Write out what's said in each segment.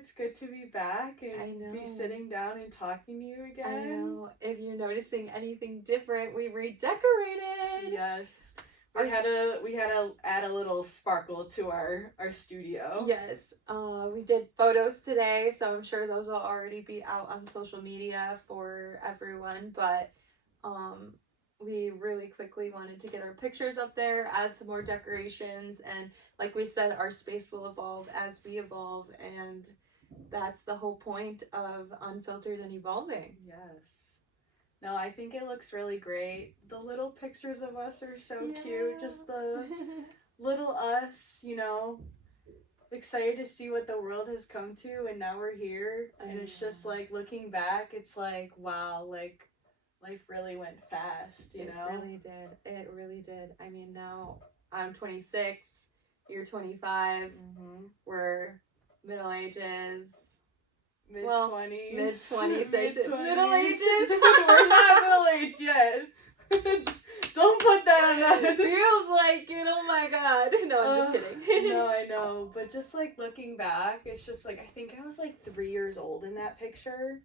It's good to be back and be sitting down and talking to you again. I know. If you're noticing anything different, we redecorated. Yes. We had to add a little sparkle to our studio. Yes. We did photos today, so I'm sure those will already be out on social media for everyone. But we really quickly wanted to get our pictures up there, add some more decorations, and like we said, our space will evolve as we evolve, and that's the whole point of Unfiltered and Evolving. Yes. No, I think it looks really great. The little pictures of us are so cute. Just the little us, you know, excited to see what the world has come to, and now we're here. And it's just like looking back, it's like, wow, like life really went fast, you know? It really did. It really did. I mean, now I'm 26, you're 25, we're middle ages. Mid-20s. Mid-20s. Middle ages? We're not middle age yet. Don't put that on us. Feels like it. Oh my god. No, I'm just kidding. No, I know. But just like looking back, it's just like, I think I was like 3 years old in that picture.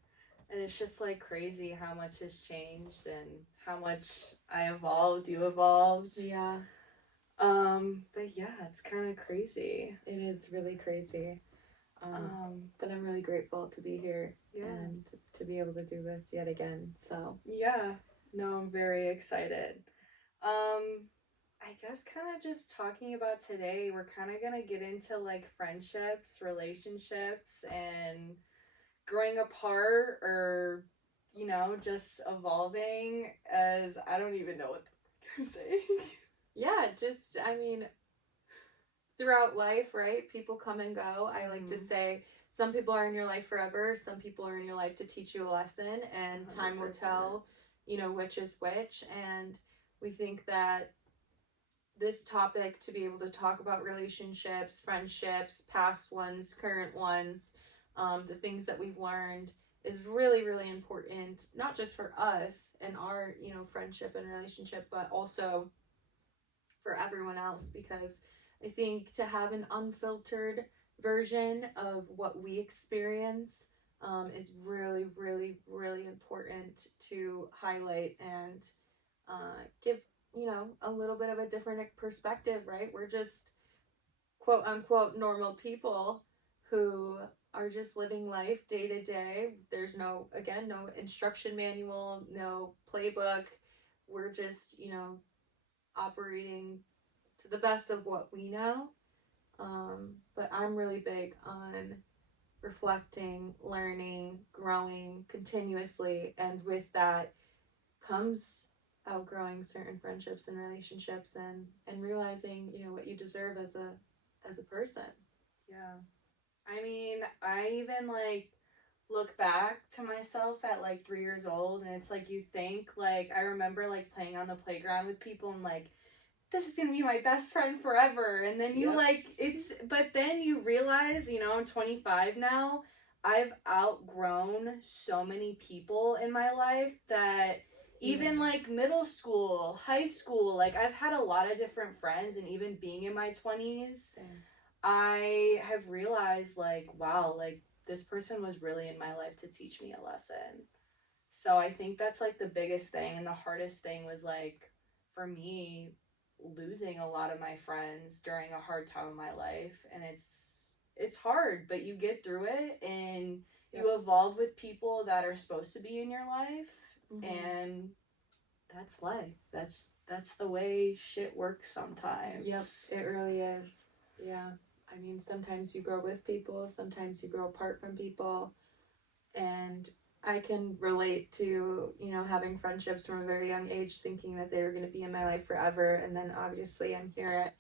And it's just like crazy how much has changed and how much I evolved, you evolved. Yeah. But yeah, it's kind of crazy. It is really crazy. But I'm really grateful to be here and to be able to do this yet again. So yeah, no, I'm very excited. I guess kind of just talking about today, we're kind of gonna get into like friendships, relationships, and growing apart, or you know, just evolving. As I don't even know what to say. Yeah, just I mean, throughout life, right? People come and go. I like to say some people are in your life forever. Some people are in your life to teach you a lesson, and 100%. Time will tell, you know, which is which. And we think that this topic, to be able to talk about relationships, friendships, past ones, current ones, the things that we've learned, is really, really important, not just for us and our, you know, friendship and relationship, but also for everyone else, because I think to have an unfiltered version of what we experience is really, really, really important to highlight and give, you know, a little bit of a different perspective, right? We're just quote unquote normal people who are just living life day to day. There's no instruction manual, no playbook. We're just, you know, operating to the best of what we know. But I'm really big on reflecting, learning, growing continuously, and with that comes outgrowing certain friendships and relationships, and realizing, you know, what you deserve as a person. Yeah. I mean, I even like look back to myself at like 3 years old, and it's like you think, like, I remember like playing on the playground with people and like, this is gonna be my best friend forever. And then you but then you realize, you know, I'm 25 now. I've outgrown so many people in my life that even like middle school, high school, like I've had a lot of different friends, and even being in my 20s, I have realized like, wow, like this person was really in my life to teach me a lesson. So I think that's like the biggest thing, and the hardest thing was like for me losing a lot of my friends during a hard time in my life. And it's hard, but you get through it, and you evolve with people that are supposed to be in your life. And that's life. That's the way shit works sometimes. Yep, it really is. Yeah. I mean, sometimes you grow with people, sometimes you grow apart from people. And I can relate to, you know, having friendships from a very young age, thinking that they were going to be in my life forever. And then obviously I'm here at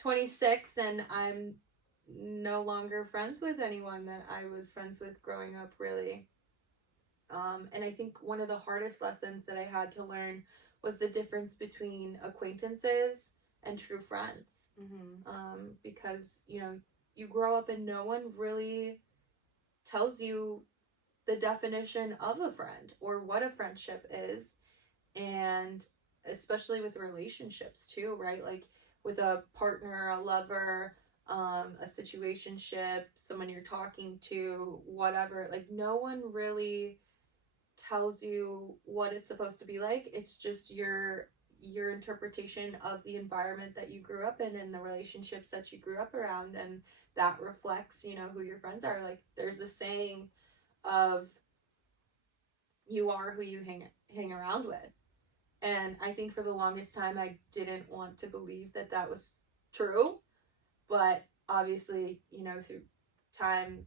26 and I'm no longer friends with anyone that I was friends with growing up, really. And I think one of the hardest lessons that I had to learn was the difference between acquaintances and true friends. Because, you know, you grow up and no one really tells you the definition of a friend or what a friendship is. And especially with relationships too, right? Like with a partner, a lover, a situationship, someone you're talking to, whatever. Like, no one really tells you what it's supposed to be like. It's just your interpretation of the environment that you grew up in and the relationships that you grew up around, and that reflects, you know, who your friends are. Like, there's a saying of you are who you hang around with. And I think for the longest time I didn't want to believe that that was true, but obviously, you know, through time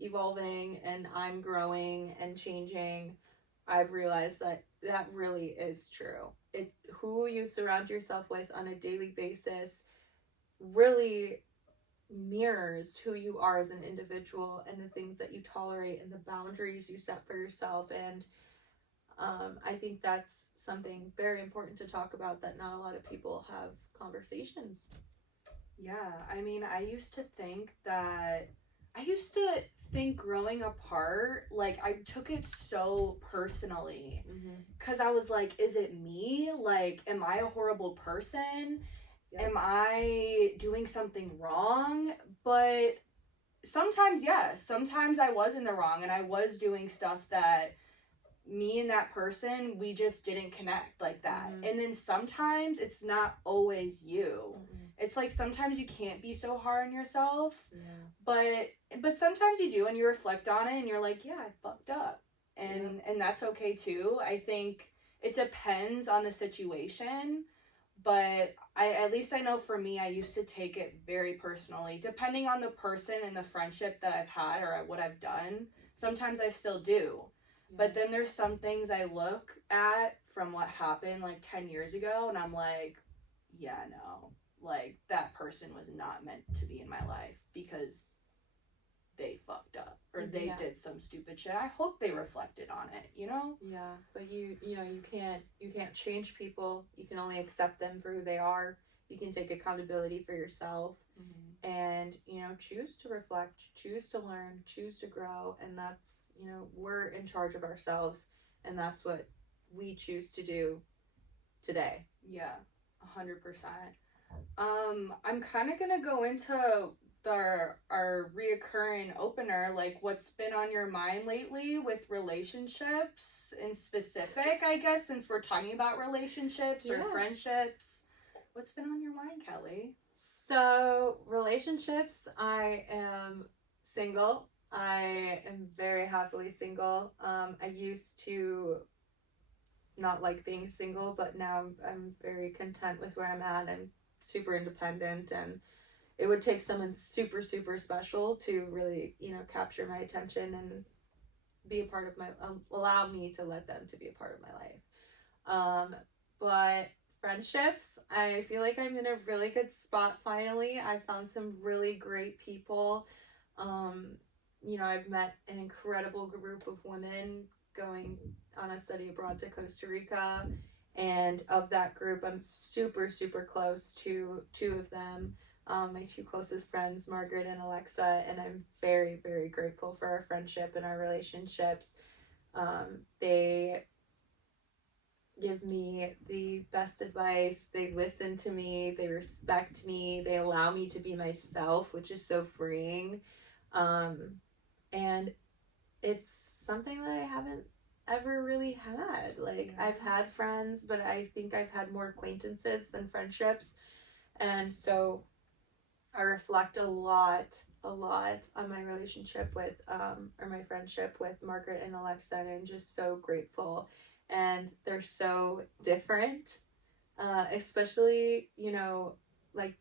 evolving and I'm growing and changing, I've realized that that really is true. It Who you surround yourself with on a daily basis really mirrors who you are as an individual, and the things that you tolerate and the boundaries you set for yourself. And I think that's something very important to talk about that not a lot of people have conversations. Yeah, I mean, I used to think growing apart, like, I took it so personally. Mm-hmm. Because I was like, is it me? Like, am I a horrible person? Yep. Am I doing something wrong? But sometimes, yeah, sometimes I was in the wrong and I was doing stuff that me and that person, we just didn't connect like that. Mm-hmm. And then sometimes it's not always you. Mm-mm. It's like sometimes you can't be so hard on yourself. Yeah. But sometimes you do, and you reflect on it and you're like, yeah, I fucked up. And that's okay too. I think it depends on the situation, but I at least I know for me, I used to take it very personally, depending on the person and the friendship that I've had or what I've done. Sometimes I still do. But then there's some things I look at from what happened like 10 years ago, and I'm like, yeah, no. Like, that person was not meant to be in my life because they fucked up or they did some stupid shit. I hope they reflected on it, you know? Yeah, but you know, you can't change people. You can only accept them for who they are. You can take accountability for yourself. Mm-hmm. And, you know, choose to reflect, choose to learn, choose to grow, and that's, you know, we're in charge of ourselves, and that's what we choose to do today. Yeah, 100%. I'm kind of gonna go into our reoccurring opener, like what's been on your mind lately with relationships in specific, I guess, since we're talking about relationships or friendships. What's been on your mind, Kelly? So, relationships, I am single. I am very happily single. I used to not like being single, but now I'm very content with where I'm at. I'm super independent, and it would take someone super, super special to really, you know, capture my attention and be a part of my, allow me to let them to be a part of my life. But friendships, I feel like I'm in a really good spot finally. I found some really great people. You know, I've met an incredible group of women going on a study abroad to Costa Rica. And of that group, I'm super, super close to two of them. My two closest friends, Margaret and Alexa, and I'm very, very grateful for our friendship and our relationships. They give me the best advice. They listen to me. They respect me. They allow me to be myself, which is so freeing. And it's something that I haven't ever really had. Like, I've had friends, but I think I've had more acquaintances than friendships. And so I reflect a lot on my relationship with, or my friendship with Margaret and Alexa, and I'm just so grateful. And they're so different, especially, you know, like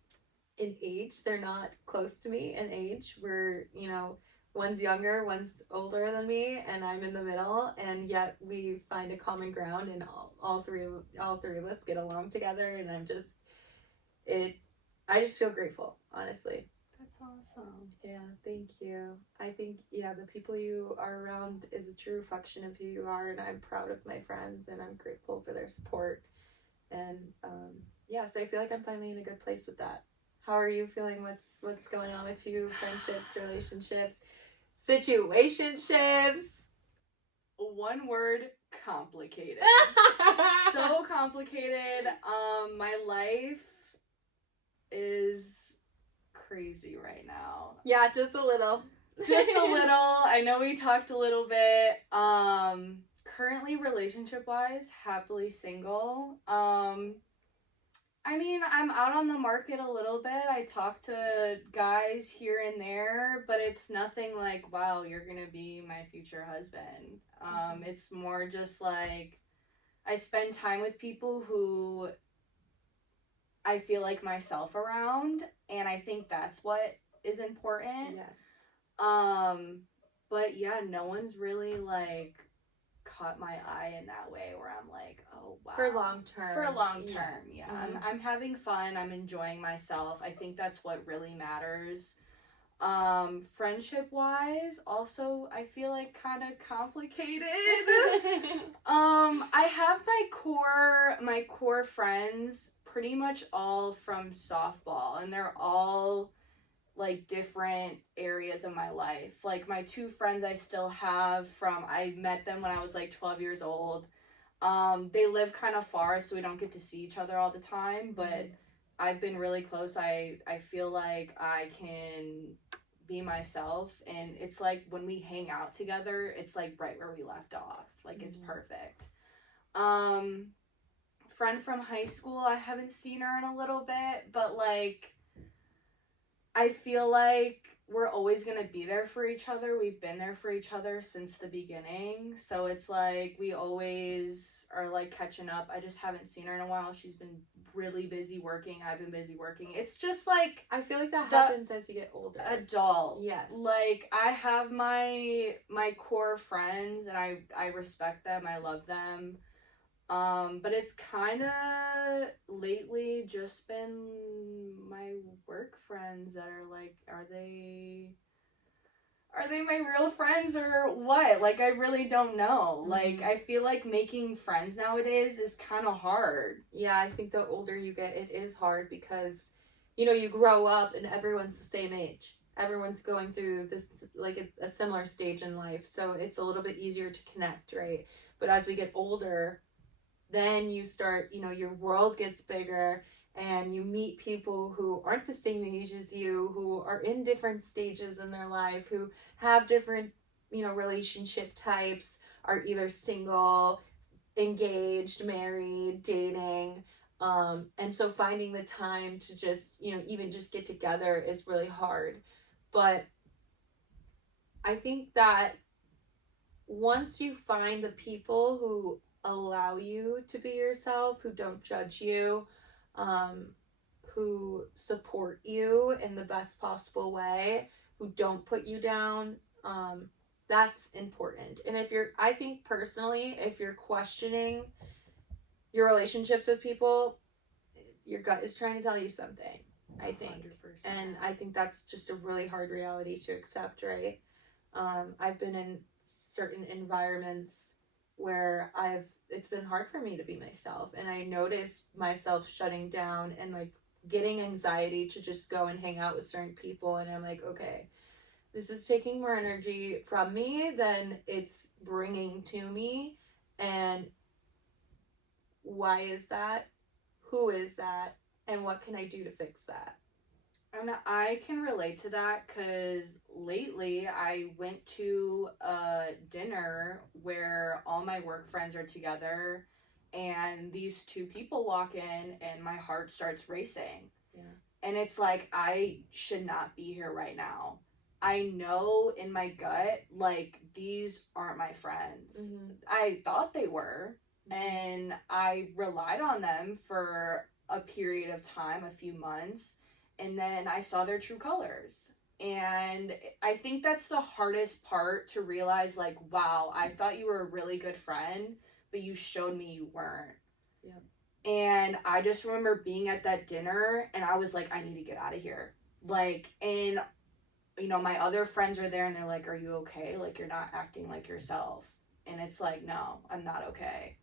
in age. They're not close to me in age. We're, you know, one's younger, one's older than me, and I'm in the middle, and yet we find a common ground, and all three of us get along together, and I just feel grateful, honestly. That's awesome. Yeah, thank you. I think, yeah, the people you are around is a true reflection of who you are, and I'm proud of my friends, and I'm grateful for their support. And yeah, so I feel like I'm finally in a good place with that. How are you feeling? What's going on with you? Friendships, relationships, situationships? One word: complicated. So complicated. My life is crazy right now. Yeah, just a little. Just a little. I know we talked a little bit. Currently relationship wise, happily single. I mean, I'm out on the market a little bit. I talk to guys here and there, but it's nothing like, wow, you're gonna be my future husband. It's more just like I spend time with people who I feel like myself around, and I think that's what is important. Yes. But yeah, no one's really like caught my eye in that way where I'm like, oh wow. For long term. For long term, yeah. I'm having fun. I'm enjoying myself. I think that's what really matters. Friendship wise, also I feel like kind of complicated. I have my core friends pretty much all from softball, and they're all like different areas of my life. Like my two friends I still have from I met them when I was like 12 years old. They live kind of far, so we don't get to see each other all the time, but I've been really close. I feel like I can be myself, and it's like when we hang out together, it's like right where we left off. Like it's perfect. Friend from high school, I haven't seen her in a little bit, but like I feel like we're always going to be there for each other. We've been there for each other since the beginning. So it's like we always are like catching up. I just haven't seen her in a while. She's been really busy working. I've been busy working. It's just like I feel like that happens as you get older. Adult. Yes. Like I have my core friends, and I respect them. I love them. But it's kind of lately just been my work friends that are like, are they my real friends or what? Like, I really don't know. Like, I feel like making friends nowadays is kind of hard. Yeah, I think the older you get, it is hard because, you know, you grow up and everyone's the same age. Everyone's going through this, like a similar stage in life. So it's a little bit easier to connect, right? But as we get older, then you start, you know, your world gets bigger and you meet people who aren't the same age as you, who are in different stages in their life, who have different, you know, relationship types, are either single, engaged, married, dating. And so finding the time to just, you know, even just get together is really hard. But I think that once you find the people who allow you to be yourself, who don't judge you, who support you in the best possible way, who don't put you down, that's important. And I think personally, if you're questioning your relationships with people, your gut is trying to tell you something, I think. 100%. And I think that's just a really hard reality to accept, right? I've been in certain environments where it's been hard for me to be myself, and I notice myself shutting down and like getting anxiety to just go and hang out with certain people, and I'm like, okay, this is taking more energy from me than it's bringing to me. And why is that? Who is that? And what can I do to fix that? And I can relate to that because lately I went to a dinner where all my work friends are together, and these two people walk in and my heart starts racing. Yeah. And it's like, I should not be here right now. I know in my gut, like, these aren't my friends. I thought they were, and I relied on them for a period of time, a few months, and then I saw their true colors. And I think that's the hardest part to realize, like, wow, I thought you were a really good friend, but you showed me you weren't. Yep. And I just remember being at that dinner, and I was like, I need to get out of here. Like, and, you know, my other friends are there, and they're like, are you okay? Like, you're not acting like yourself. And it's like, no, I'm not okay.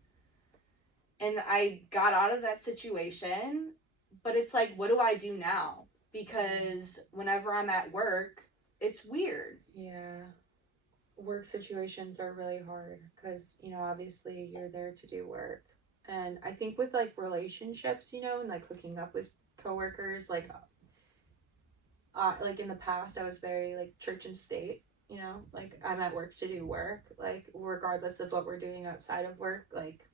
And I got out of that situation, but it's like, what do I do now? Because whenever I'm at work, it's weird. Yeah. Work situations are really hard because, you know, obviously you're there to do work. And I think with like relationships, you know, and like hooking up with coworkers, like like in the past, I was very like church and state, you know, like I'm at work to do work, like regardless of what we're doing outside of work, like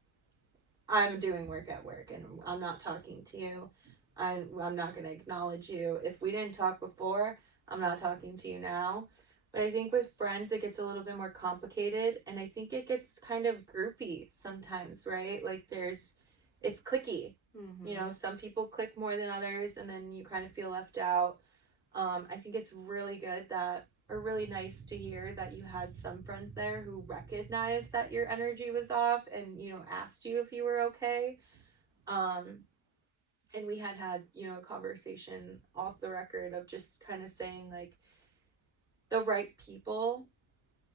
I'm doing work at work and I'm not talking to you. I'm not going to acknowledge you. If we didn't talk before, I'm not talking to you now. But I think with friends, it gets a little bit more complicated. And I think it gets kind of groupy sometimes, right? Like it's clicky. Mm-hmm. You know, some people click more than others and then you kind of feel left out. I think it's really good that, or really nice to hear that you had some friends there who recognized that your energy was off and, you know, asked you if you were okay. And we had, you know, a conversation off the record of just kind of saying, like, the right people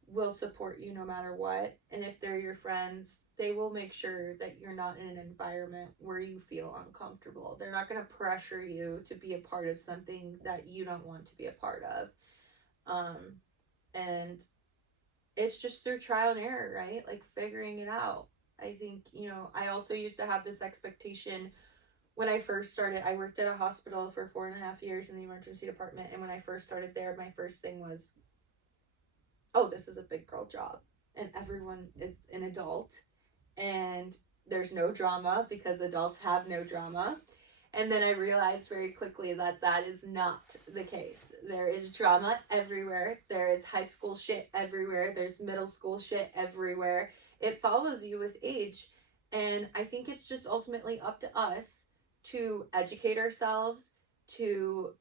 will support you no matter what. And if they're your friends, they will make sure that you're not in an environment where you feel uncomfortable. They're not going to pressure you to be a part of something that you don't want to be a part of. And it's just through trial and error, right? Like figuring it out. I think, you know, I also used to have this expectation when I first started. I worked at a hospital for 4.5 years in the emergency department. And when I first started there, my first thing was, oh, this is a big girl job. And everyone is an adult. And there's no drama because adults have no drama. And then I realized very quickly that that is not the case. There is drama everywhere. There is high school shit everywhere. There's middle school shit everywhere. It follows you with age. And I think it's just ultimately up to us to educate ourselves, to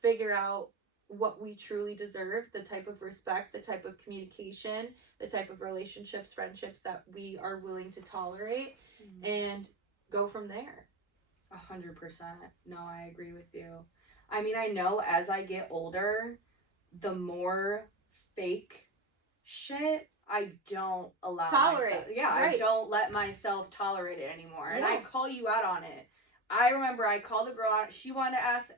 figure out what we truly deserve, the type of respect, the type of communication, the type of relationships, friendships that we are willing to tolerate, and go from there. 100%. No, I agree with you. I mean, I know as I get older, the more fake shit I don't allow Tolerate. myself. Yeah, right. I don't let myself tolerate it anymore. And Yeah. I call you out on it. I remember I called a girl out. She wanted to ask,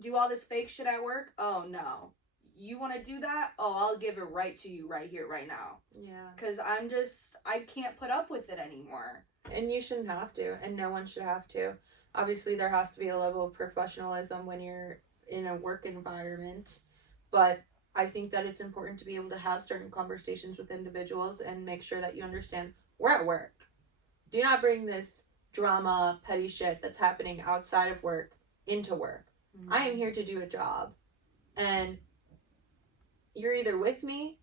do all this fake shit at work? Oh, no. You want to do that? Oh, I'll give it right to you right here, right now. Yeah. Because I can't put up with it anymore. And you shouldn't have to, and no one should have to. Obviously, there has to be a level of professionalism when you're in a work environment, but I think that it's important to be able to have certain conversations with individuals and make sure that you understand we're at work. Do not bring this drama, petty shit that's happening outside of work into work. Mm-hmm. I am here to do a job, and you're either with me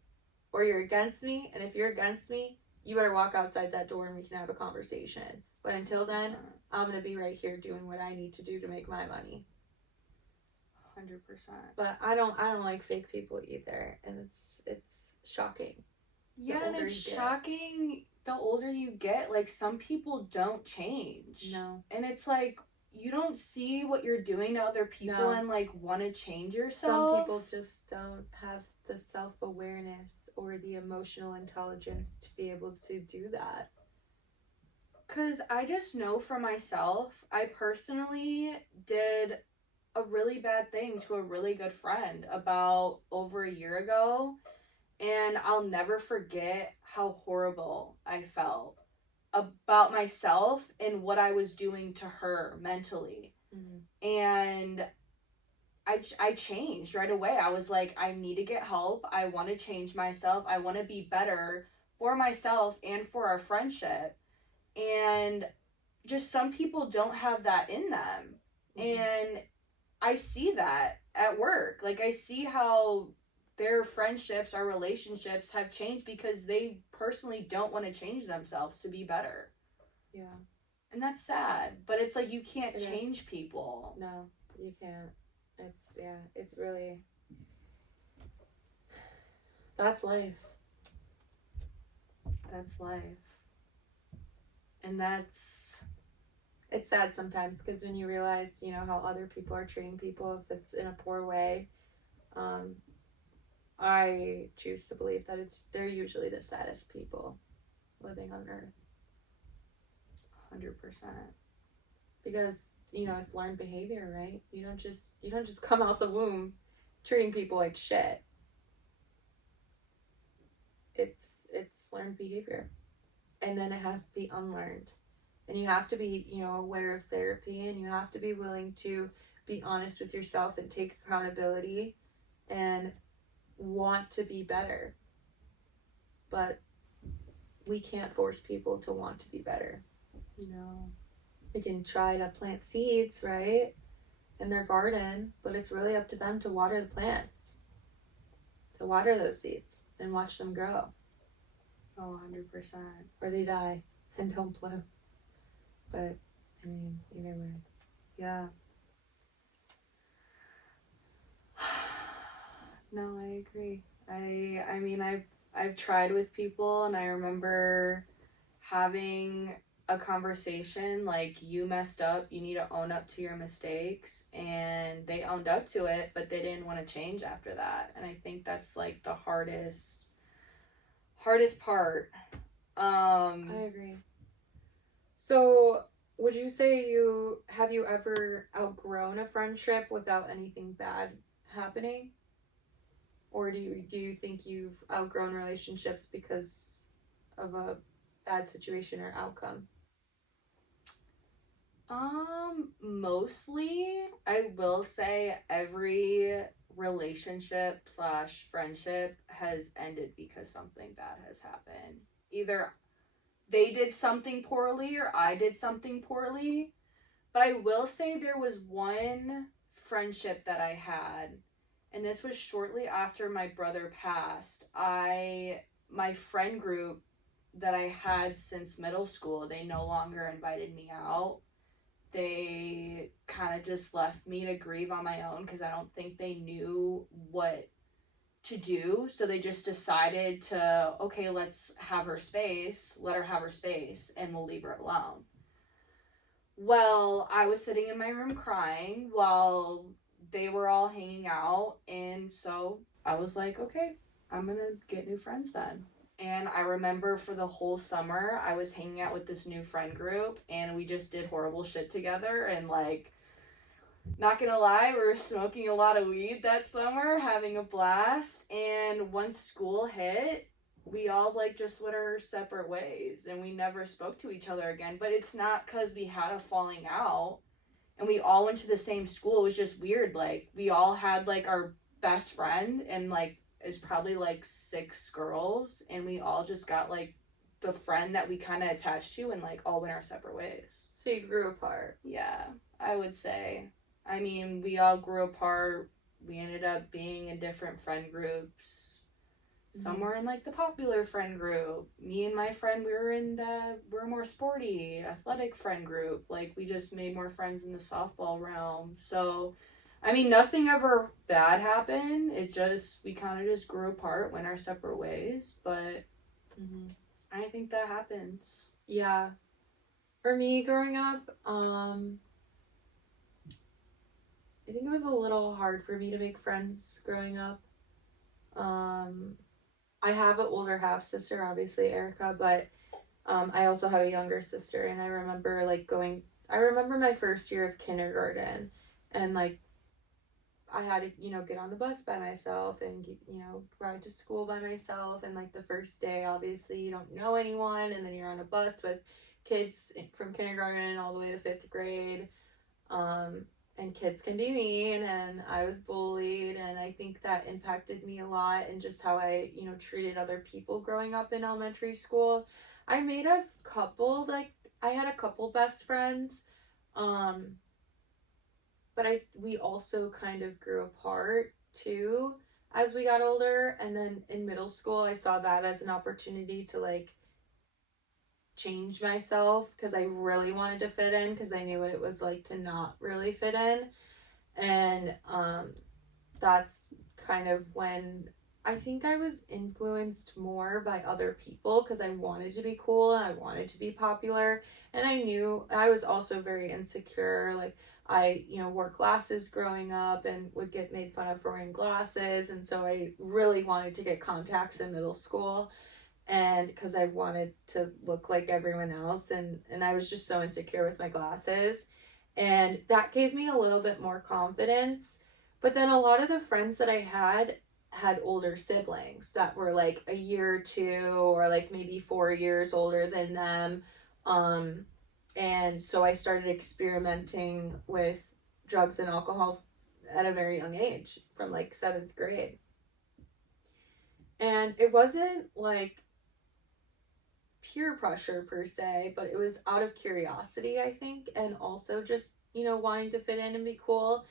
or you're against me, and if you're against me, you better walk outside that door and we can have a conversation. But until then, I'm going to be right here doing what I need to do to make my money. 100%. But I don't like fake people either, and it's shocking. Yeah, and it's shocking the older you get. Like, some people don't change. No. And it's like, you don't see what you're doing to other people and like want to change yourself. Some people just don't have the self-awareness or the emotional intelligence to be able to do that. Because I just know for myself, I personally did a really bad thing to a really good friend about over a year ago. And I'll never forget how horrible I felt about myself and what I was doing to her mentally. Mm-hmm. And I changed right away. I was like, I need to get help. I want to change myself. I want to be better for myself and for our friendship. And just some people don't have that in them. Mm-hmm. And I see that at work. Like, I see how their friendships, our relationships have changed because they personally don't want to change themselves to be better. Yeah. And that's sad. But it's like, you can't change people. No, you can't. It's really, that's life. That's life. And it's sad sometimes because when you realize, you know, how other people are treating people, if it's in a poor way, I choose to believe that they're usually the saddest people living on earth. 100%. Because, you know, it's learned behavior, right? You don't just come out the womb treating people like shit. It's learned behavior. And then it has to be unlearned. And you have to be, you know, aware of therapy, and you have to be willing to be honest with yourself and take accountability and want to be better. But we can't force people to want to be better. No. We can try to plant seeds, right, in their garden, but it's really up to them to water the plants, to water those seeds and watch them grow. Oh, 100%. Or they die and don't bloom. But, I mean, either way. Yeah. No, I agree. I mean, I've tried with people, and I remember having a conversation like, you messed up, you need to own up to your mistakes, and they owned up to it, but they didn't want to change after that. And I think that's like the hardest part. I agree. So, would you say have you ever outgrown a friendship without anything bad happening? Or do you think you've outgrown relationships because of a bad situation or outcome? Mostly, I will say every relationship slash friendship has ended because something bad has happened. Either they did something poorly or I did something poorly. But I will say there was one friendship that I had, and this was shortly after my brother passed. My friend group that I had since middle school, they no longer invited me out. They kind of just left me to grieve on my own because I don't think they knew what to do. So they just decided to, okay, let's have her space, let her have her space, and we'll leave her alone. Well, I was sitting in my room crying while they were all hanging out, and so I was like, okay, I'm gonna get new friends then. And I remember for the whole summer, I was hanging out with this new friend group, and we just did horrible shit together. And like, not gonna lie, we were smoking a lot of weed that summer, having a blast. And once school hit, we all like just went our separate ways, and we never spoke to each other again. But it's not because we had a falling out and we all went to the same school. It was just weird. Like, we all had like our best friend, and like it's probably like 6 girls, and we all just got like the friend that we kind of attached to, and like all went our separate ways. So you grew apart. Yeah, I would say. I mean, we all grew apart. We ended up being in different friend groups. Some were in like the popular friend group. Me and my friend, we're more sporty, athletic friend group. Like, we just made more friends in the softball realm. So, I mean, nothing ever bad happened. It just, we kind of just grew apart, went our separate ways. But I think that happens. Yeah. For me growing up, I think it was a little hard for me to make friends growing up. I have an older half sister, obviously, Erica, but I also have a younger sister, and I remember I remember my first year of kindergarten, and like I had to, get on the bus by myself and, ride to school by myself. And like the first day, obviously, you don't know anyone, and then you're on a bus with kids from kindergarten all the way to fifth grade. And kids can be mean, and I was bullied, and I think that impacted me a lot and just how I, treated other people growing up in elementary school. I made a couple, I had a couple best friends, but we also kind of grew apart too as we got older. And then in middle school, I saw that as an opportunity to change myself because I really wanted to fit in, because I knew what it was like to not really fit in. And that's kind of when I think I was influenced more by other people, because I wanted to be cool and I wanted to be popular. And I knew I was also very insecure. Like, I, wore glasses growing up and would get made fun of for wearing glasses. And so I really wanted to get contacts in middle school, and because I wanted to look like everyone else, and I was just so insecure with my glasses, and that gave me a little bit more confidence. But then a lot of the friends that I had older siblings that were like a year or two, or like maybe 4 years older than them, and so I started experimenting with drugs and alcohol at a very young age, from like 7th grade. And it wasn't like peer pressure per se, but it was out of curiosity, I think, and also just, wanting to fit in and be cool.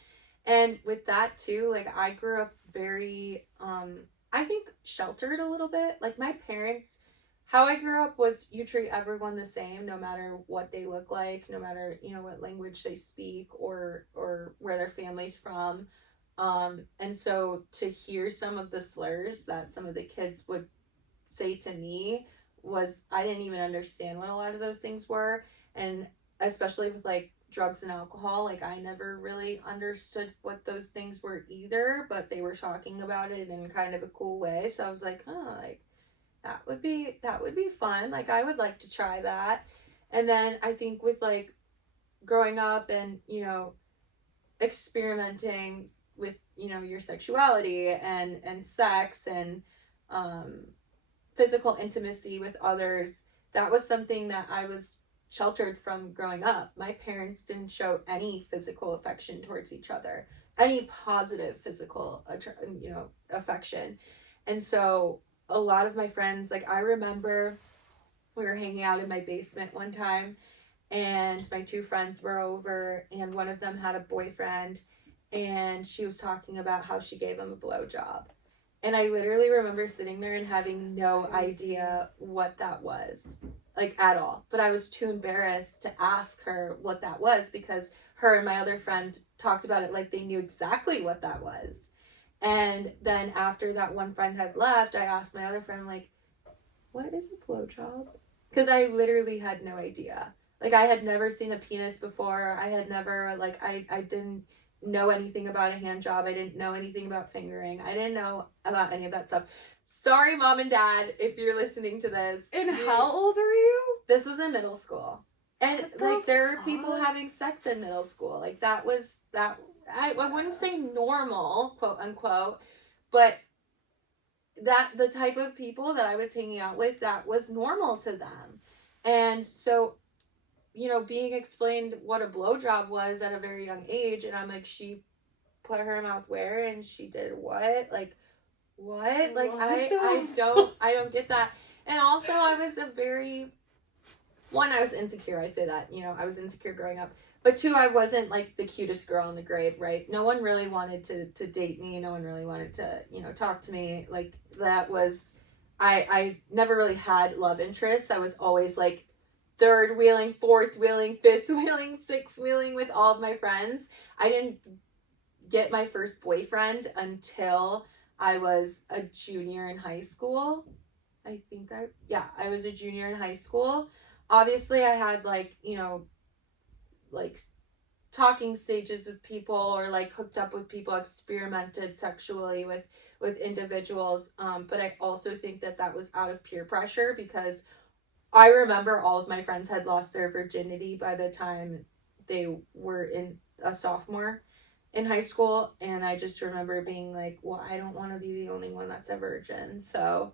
And with that too, like I grew up very I think sheltered a little bit. Like my parents, how I grew up was you treat everyone the same no matter what they look like, no matter, what language they speak or where their family's from. And so to hear some of the slurs that some of the kids would say to me was, I didn't even understand what a lot of those things were. And especially with like drugs and alcohol, like I never really understood what those things were either, but they were talking about it in kind of a cool way. So I was like, like that would be fun. Like I would like to try that. And then I think with like growing up and, experimenting with, your sexuality and sex and um physical intimacy with others, that was something that I was sheltered from growing up. My parents didn't show any physical affection towards each other, any positive physical, affection. And so a lot of my friends, like I remember we were hanging out in my basement one time and my two friends were over and one of them had a boyfriend and she was talking about how she gave him a blowjob. And I literally remember sitting there and having no idea what that was, like at all. But I was too embarrassed to ask her what that was because her and my other friend talked about it like they knew exactly what that was. And then after that one friend had left, I asked my other friend, like, what is a blowjob? Because I literally had no idea. Like, I had never seen a penis before. I had never, like, I didn't know anything about a hand job. I didn't know anything about fingering. I didn't know about any of that stuff. Sorry, mom and dad, if you're listening to this. And how old are you? This was in middle school. And, like, there were people fuck? having sex in middle school. Like, that was, I wouldn't say normal, quote unquote, but that the type of people that I was hanging out with, that was normal to them. And so, being explained what a blowjob was at a very young age, and I'm like, she put her mouth where and she did what? Like, what? Like, What I don't get that. And also, I was a very, one, I was insecure. I say that, I was insecure growing up. But two, I wasn't like the cutest girl in the grade, right? No one really wanted to date me. No one really wanted to, talk to me. Like that was, I never really had love interests. I was always like third wheeling, fourth wheeling, fifth wheeling, sixth wheeling with all of my friends. I didn't get my first boyfriend until I was a junior in high school. I was a junior in high school. Obviously, I had like, like talking stages with people or like hooked up with people, experimented sexually with individuals. But I also think that was out of peer pressure because I remember all of my friends had lost their virginity by the time they were in a sophomore in high school, and I just remember being like, well, I don't want to be the only one that's a virgin. So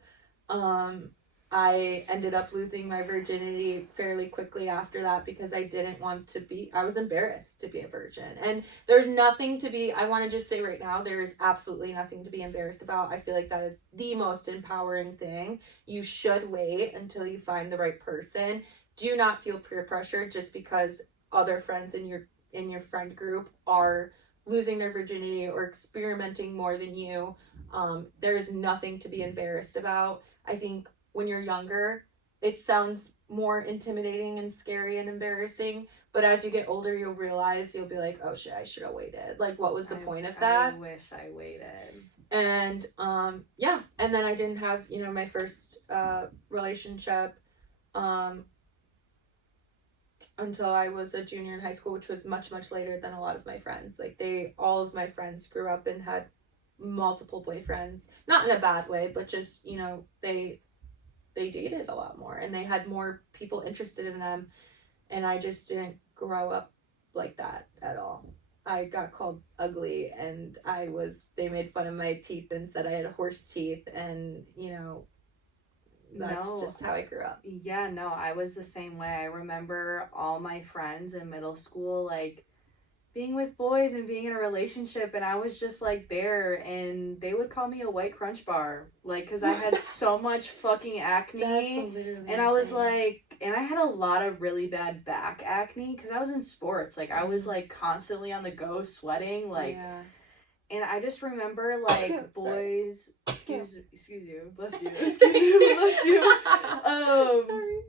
um I ended up losing my virginity fairly quickly after that because I was embarrassed to be a virgin. And there's nothing to be, I want to just say right now, there is absolutely nothing to be embarrassed about. I feel like that is the most empowering thing. You should wait until you find the right person. Do not feel peer pressure just because other friends in your friend group are losing their virginity or experimenting more than you. There's nothing to be embarrassed about. I think when you're younger, it sounds more intimidating and scary and embarrassing. But as you get older, you'll realize, you'll be like, oh shit, I should have waited. Like, what was the point of that? I wish I waited. And yeah. And then I didn't have, my first relationship until I was a junior in high school, which was much, much later than a lot of my friends. Like, all of my friends grew up and had multiple boyfriends. Not in a bad way, but just, they dated a lot more and they had more people interested in them, and I just didn't grow up like that at all. I got called ugly and they made fun of my teeth and said I had horse teeth, and that's just how I grew up. Yeah, no, I was the same way. I remember all my friends in middle school, like being with boys and being in a relationship, and I was just like there, and they would call me a white crunch bar, like, because I had so much fucking acne. That's literally and I was insane. like, and I had a lot of really bad back acne because I was in sports, like I was like constantly on the go, sweating, like. Yeah. And I just remember like Sorry. boys, excuse you, bless you, excuse you, bless you. Sorry.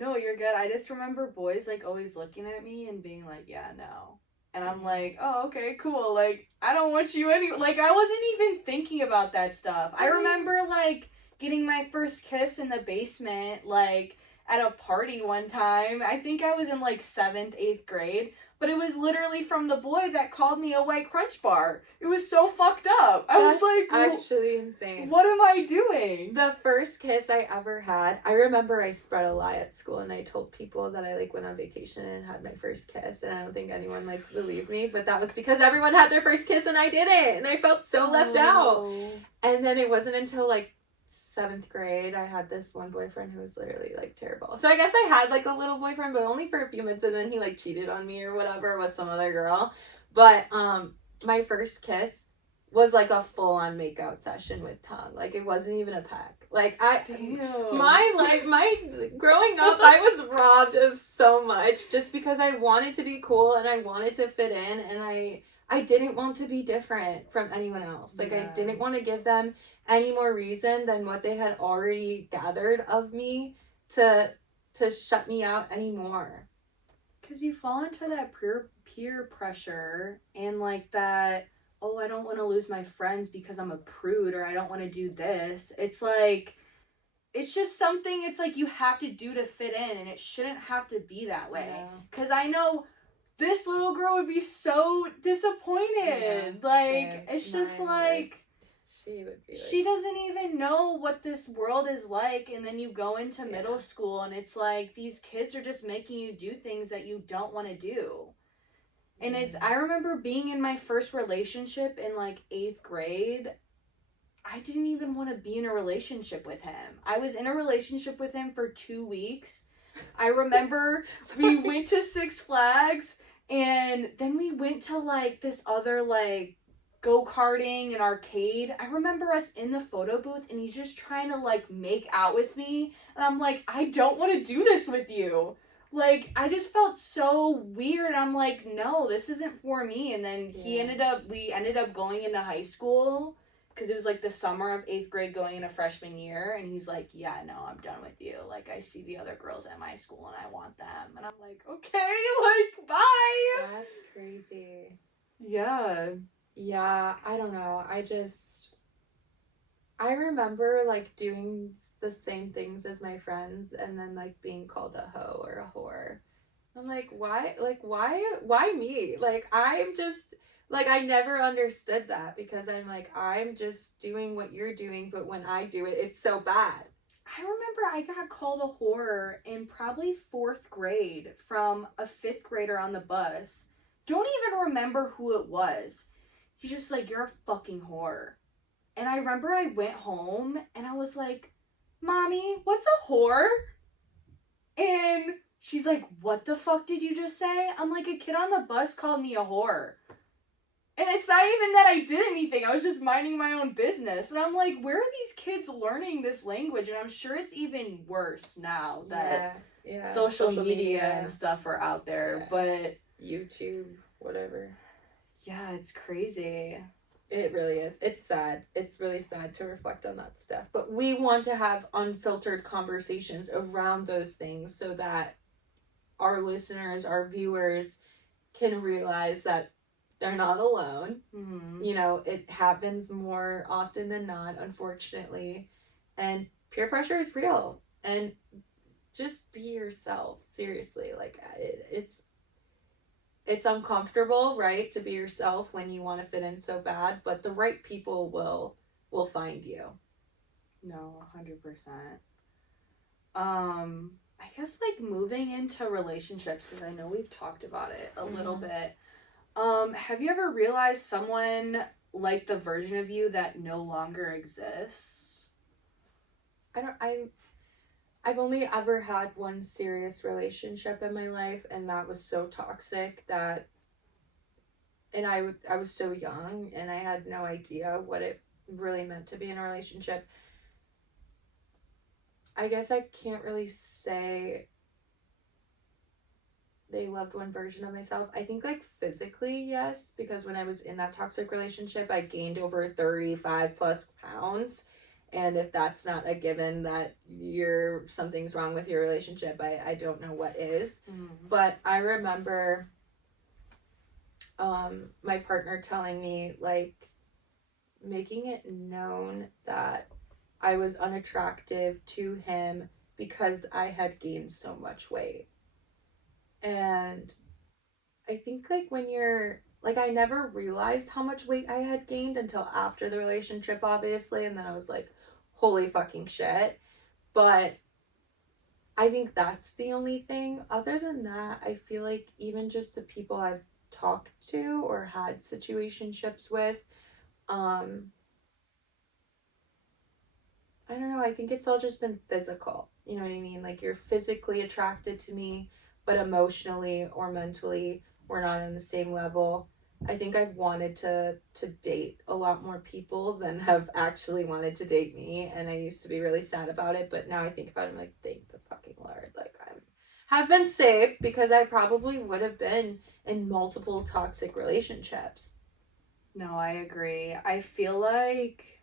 No, you're good. I just remember boys like always looking at me and being like, yeah, no. And I'm like, oh, okay, cool. Like, I don't want you any. Like, I wasn't even thinking about that stuff. I remember like getting my first kiss in the basement, like at a party one time. I think I was in like 7th, 8th grade. But it was literally from the boy that called me a white crunch bar. It was so fucked up. I was like, actually insane. What am I doing? The first kiss I ever had, I remember I spread a lie at school and I told people that I like went on vacation and had my first kiss, and I don't think anyone like believed me, but that was because everyone had their first kiss and I didn't, and I felt so left out. And then it wasn't until like 7th grade I had this one boyfriend who was literally like terrible. So I guess I had like a little boyfriend, but only for a few months, and then he like cheated on me or whatever with some other girl. But my first kiss was like a full-on makeout session with tongue. Like it wasn't even a peck. Like my growing up, I was robbed of so much just because I wanted to be cool and I wanted to fit in, and I didn't want to be different from anyone else. Like I didn't want to give them any more reason than what they had already gathered of me to shut me out anymore. Because you fall into that peer pressure and like that, oh, I don't want to lose my friends because I'm a prude, or I don't want to do this. It's like, it's just something, it's like you have to do to fit in, and it shouldn't have to be that way. Because I know this little girl would be so disappointed. Like, it's just like, she would be like, she doesn't even know what this world is like, and then you go into middle school and it's like these kids are just making you do things that you don't want to do. And it's, I remember being in my first relationship in like 8th grade. I didn't even want to be in a relationship with him. I was in a relationship with him for 2 weeks. I remember we went to Six Flags, and then we went to like this other like go-karting and arcade. I remember us in the photo booth, and he's just trying to like make out with me, and I'm like, I don't want to do this with you. Like, I just felt so weird. I'm like, no, this isn't for me. And then we ended up going into high school, because it was like the summer of 8th grade going into freshman year, and he's like, yeah, no, I'm done with you. Like, I see the other girls at my school and I want them. And I'm like, okay, like, bye. That's crazy. Yeah, I don't know. I remember like doing the same things as my friends and then like being called a hoe or a whore. I'm like, why? Like, why me? Like, I'm just, like, I never understood that, because I'm like, I'm just doing what you're doing, but when I do it, it's so bad. I remember I got called a whore in probably 4th grade from a 5th grader on the bus. Don't even remember who it was. He's just like, you're a fucking whore. And I remember I went home and I was like, Mommy, what's a whore? And she's like, what the fuck did you just say? I'm like, a kid on the bus called me a whore. And it's not even that I did anything. I was just minding my own business. And I'm like, where are these kids learning this language? And I'm sure it's even worse now that social media and stuff are out there. Yeah. But YouTube, whatever. Yeah, it's crazy. It really is. It's sad. It's really sad to reflect on that stuff. But we want to have unfiltered conversations around those things so that our listeners, our viewers can realize that they're not alone. Mm-hmm. You know, it happens more often than not, unfortunately. And peer pressure is real. And just be yourself. Seriously. Like, it's uncomfortable, right, to be yourself when you want to fit in so bad, but the right people will find you. No, 100%. I guess like moving into relationships, because I know we've talked about it a little bit. Have you ever realized someone like the version of you that no longer exists? I've only ever had one serious relationship in my life, and that was so toxic that and I was so young and I had no idea what it really meant to be in a relationship. I guess I can't really say they loved one version of myself. I think like physically, yes, because when I was in that toxic relationship, I gained over 35 plus pounds. And if that's not a given that you're something's wrong with your relationship, I don't know what is. But I remember my partner telling me, like, making it known that I was unattractive to him because I had gained so much weight. And I think like when you're like, I never realized how much weight I had gained until after the relationship, obviously, and then I was like, holy fucking shit. But I think that's the only thing. Other than that, I feel like even just the people I've talked to or had situationships with, um, I don't know, I think it's all just been physical. You know what I mean? Like you're physically attracted to me, but emotionally or mentally, we're not on the same level. I think I've wanted to date a lot more people than have actually wanted to date me, and I used to be really sad about it, but now I think about it, I'm like, thank the fucking Lord. Like I'm have been saved because I probably would have been in multiple toxic relationships. No, I agree. I feel like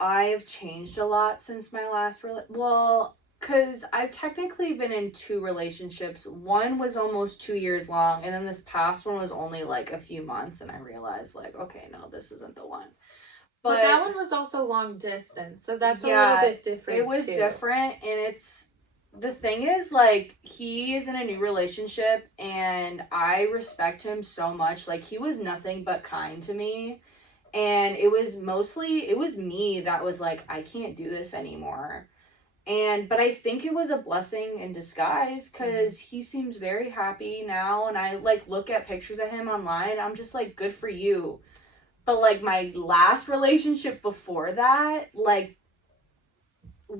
I've changed a lot since my last well, cuz I've technically been in two relationships. One was almost 2 years long, and then this past one was only like a few months, and I realized like, okay, no, this isn't the one. But that But one was also long distance, so that's a little yeah, bit it different was too. different, and it's the thing is like he is in a new relationship and I respect him so much. Like he was nothing but kind to me, and it was me that was like, I can't do this anymore. And but I think it was a blessing in disguise because he seems very happy now, and I like look at pictures of him online, I'm just like, good for you. But like my last relationship before that, like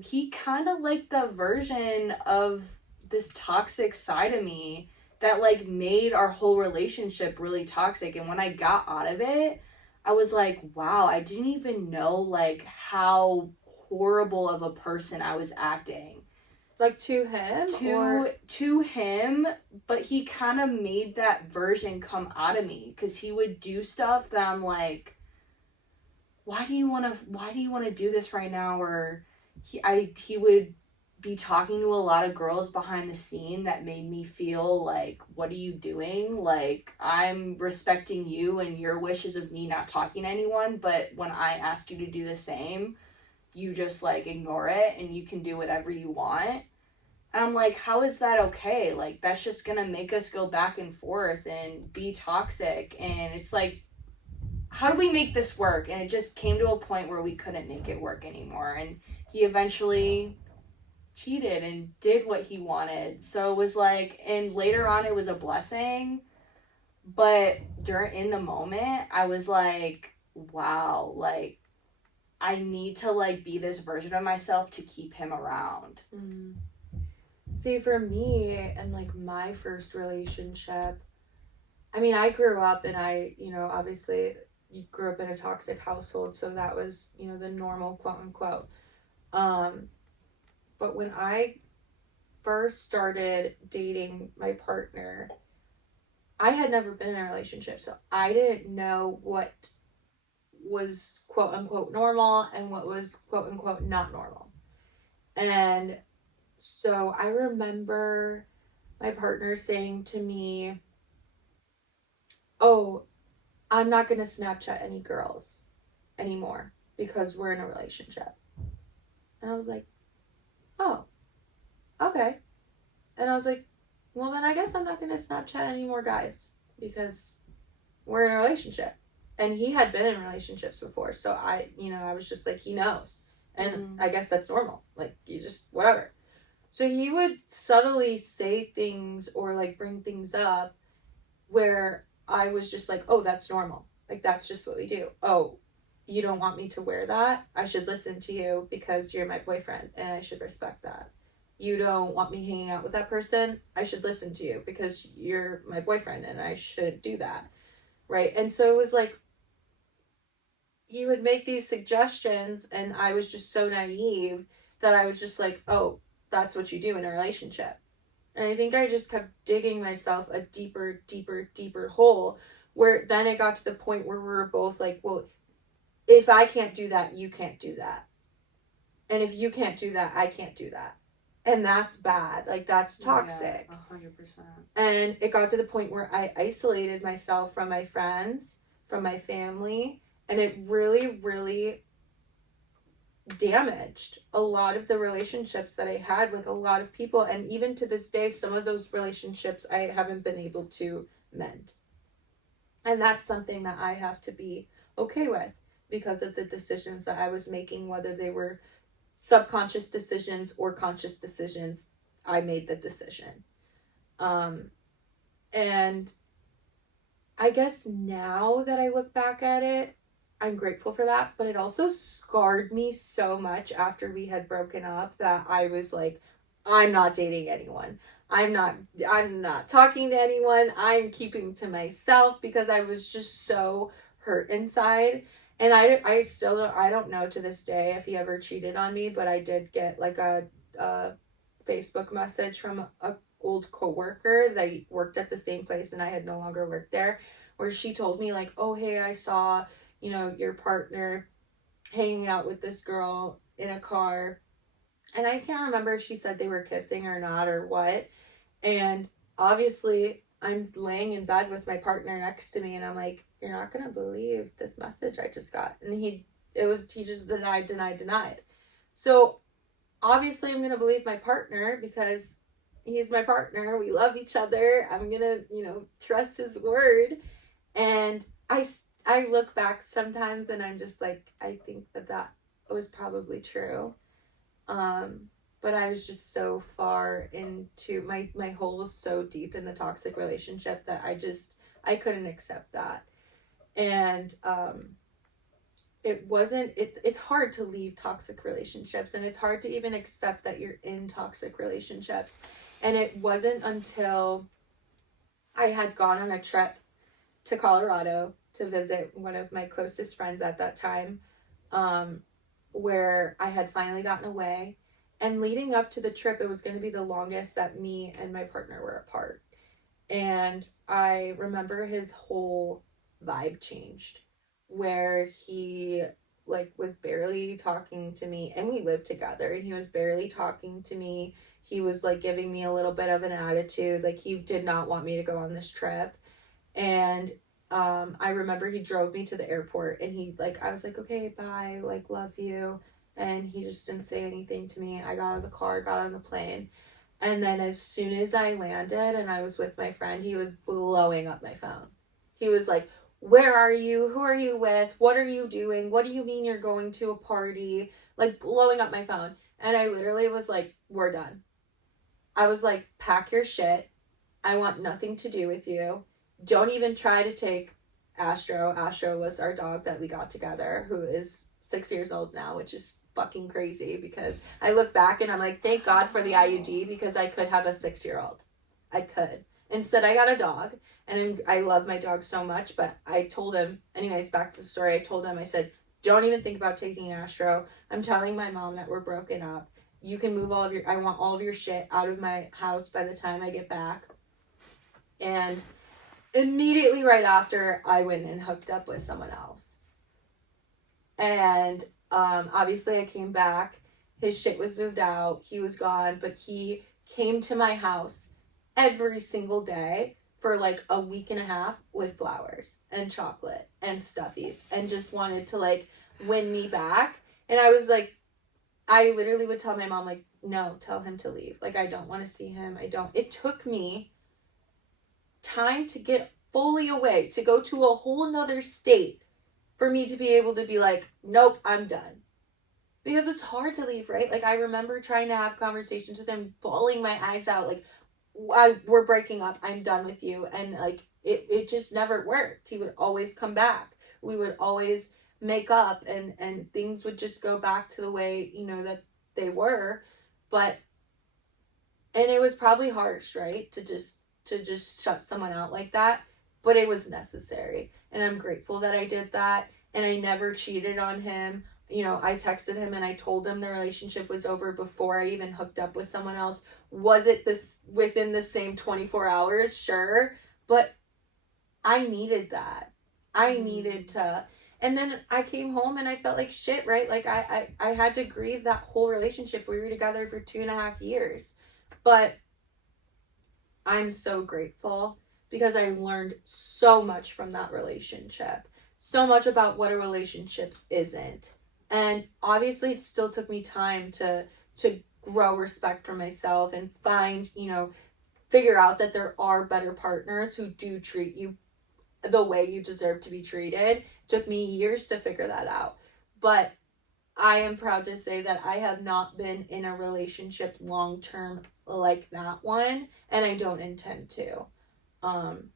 he kind of like the version of this toxic side of me that like made our whole relationship really toxic. And when I got out of it, I was like, wow, I didn't even know like how horrible of a person I was acting Like to him or to him. But he kind of made that version come out of me because he would do stuff that I'm like, why do you want to do this right now? Or he would be talking to a lot of girls behind the scene that made me feel like, what are you doing? Like, I'm respecting you and your wishes of me not talking to anyone, but when I ask you to do the same, you just like ignore it and you can do whatever you want. And I'm like, how is that okay? Like, that's just gonna make us go back and forth and be toxic. And it's like, how do we make this work? And it just came to a point where we couldn't make it work anymore. And he eventually cheated and did what he wanted. So it was like, and later on, it was a blessing. But during in the moment, I was like, wow, like I need to like be this version of myself to keep him around. see for me and like my first relationship, I mean, I grew up and I, you know, obviously you grew up in a toxic household, so that was, you know, the normal quote unquote. Um, but when I first started dating my partner, I had never been in a relationship, so I didn't know what was quote unquote normal and what was quote unquote not normal. And so I remember my partner saying to me, "Oh, I'm not going to Snapchat any girls anymore because we're in a relationship." And I was like, "Oh, okay." And I was like, "Well, then I guess I'm not going to Snapchat any more guys because we're in a relationship." And he had been in relationships before, so I, you know, I was just like, he knows. And I guess that's normal. Like, you just, whatever. So he would subtly say things or like bring things up where I was just like, oh, that's normal. Like, that's just what we do. Oh, you don't want me to wear that? I should listen to you because you're my boyfriend and I should respect that. You don't want me hanging out with that person? I should listen to you because you're my boyfriend and I should do that. right? And so it was like he would make these suggestions, and I was just so naive that I was just like, oh, that's what you do in a relationship. And I think I just kept digging myself a deeper, deeper, deeper hole, where then it got to the point where we were both like, well, if I can't do that, you can't do that. And if you can't do that, I can't do that. And that's bad. Like, that's toxic. Yeah, 100%. And it got to the point where I isolated myself from my friends, from my family, and it really, really damaged a lot of the relationships that I had with a lot of people. And even to this day, some of those relationships I haven't been able to mend. And that's something that I have to be okay with because of the decisions that I was making, whether they were subconscious decisions or conscious decisions. I made the decision. And I guess now that I look back at it, I'm grateful for that, but it also scarred me so much after we had broken up that I was like, I'm not dating anyone. I'm not talking to anyone. I'm keeping to myself because I was just so hurt inside. And I still don't know to this day if he ever cheated on me, but I did get like a Facebook message from a old coworker that worked at the same place and I had no longer worked there, where she told me like, oh hey, I saw, your partner hanging out with this girl in a car. And I can't remember if she said they were kissing or not or what. And obviously I'm laying in bed with my partner next to me and I'm like, you're not gonna believe this message I just got. And he just denied. So obviously I'm going to believe my partner because he's my partner. We love each other. I'm going to, trust his word. And I look back sometimes and I'm just like, I think that was probably true. But I was just so far into my hole was so deep in the toxic relationship that I couldn't accept that. And it's hard to leave toxic relationships, and it's hard to even accept that you're in toxic relationships. And it wasn't until I had gone on a trip to Colorado to visit one of my closest friends at that time, where I had finally gotten away. And leading up to the trip, it was going to be the longest that me and my partner were apart. And I remember his whole vibe changed, where he like was barely talking to me, and we lived together, and he was barely talking to me. He was like giving me a little bit of an attitude, like he did not want me to go on this trip. And I remember he drove me to the airport, and I was like, okay, bye, like, love you. And he just didn't say anything to me. I got out of the car, got on the plane, and then as soon as I landed and I was with my friend, he was blowing up my phone. He was like, where are you? Who are you with? What are you doing? What do you mean you're going to a party? Like, blowing up my phone. And I literally was like, we're done. I was like, pack your shit. I want nothing to do with you. Don't even try to take Astro. Astro was our dog that we got together, who is 6 years old now, which is fucking crazy because I look back and I'm like, thank God for the IUD because I could have a 6-year-old. I could. Instead, I got a dog, and I love my dog so much, but I told him, anyways, back to the story, I told him, I said, don't even think about taking Astro. I'm telling my mom that we're broken up. You can move I want all of your shit out of my house by the time I get back. And immediately right after, I went and hooked up with someone else. And obviously I came back. His shit was moved out. He was gone, but he came to my house every single day for like a week and a half with flowers and chocolate and stuffies and just wanted to like win me back. And I was like, I literally would tell my mom, like, no, tell him to leave. Like, I don't want to see him. It took me time to get fully away, to go to a whole nother state for me to be able to be like, nope, I'm done. Because it's hard to leave, right? Like, I remember trying to have conversations with him, bawling my eyes out, like, we're breaking up, I'm done with you. And like, it just never worked. He would always come back. We would always make up, and things would just go back to the way, that they were. And it was probably harsh, right? To just shut someone out like that. but it was necessary. And I'm grateful that I did that. And I never cheated on him. You know, I texted him and I told him the relationship was over before I even hooked up with someone else. Was it this within the same 24 hours? Sure. But I needed that. I needed to. And then I came home and I felt like shit, right? Like I had to grieve that whole relationship. We were together for 2.5 years. But I'm so grateful because I learned so much from that relationship. So much about what a relationship isn't. And obviously it still took me time to grow respect for myself and find, you know, figure out that there are better partners who do treat you the way you deserve to be treated. It took me years to figure that out. But I am proud to say that I have not been in a relationship long term like that one, and I don't intend to. Um,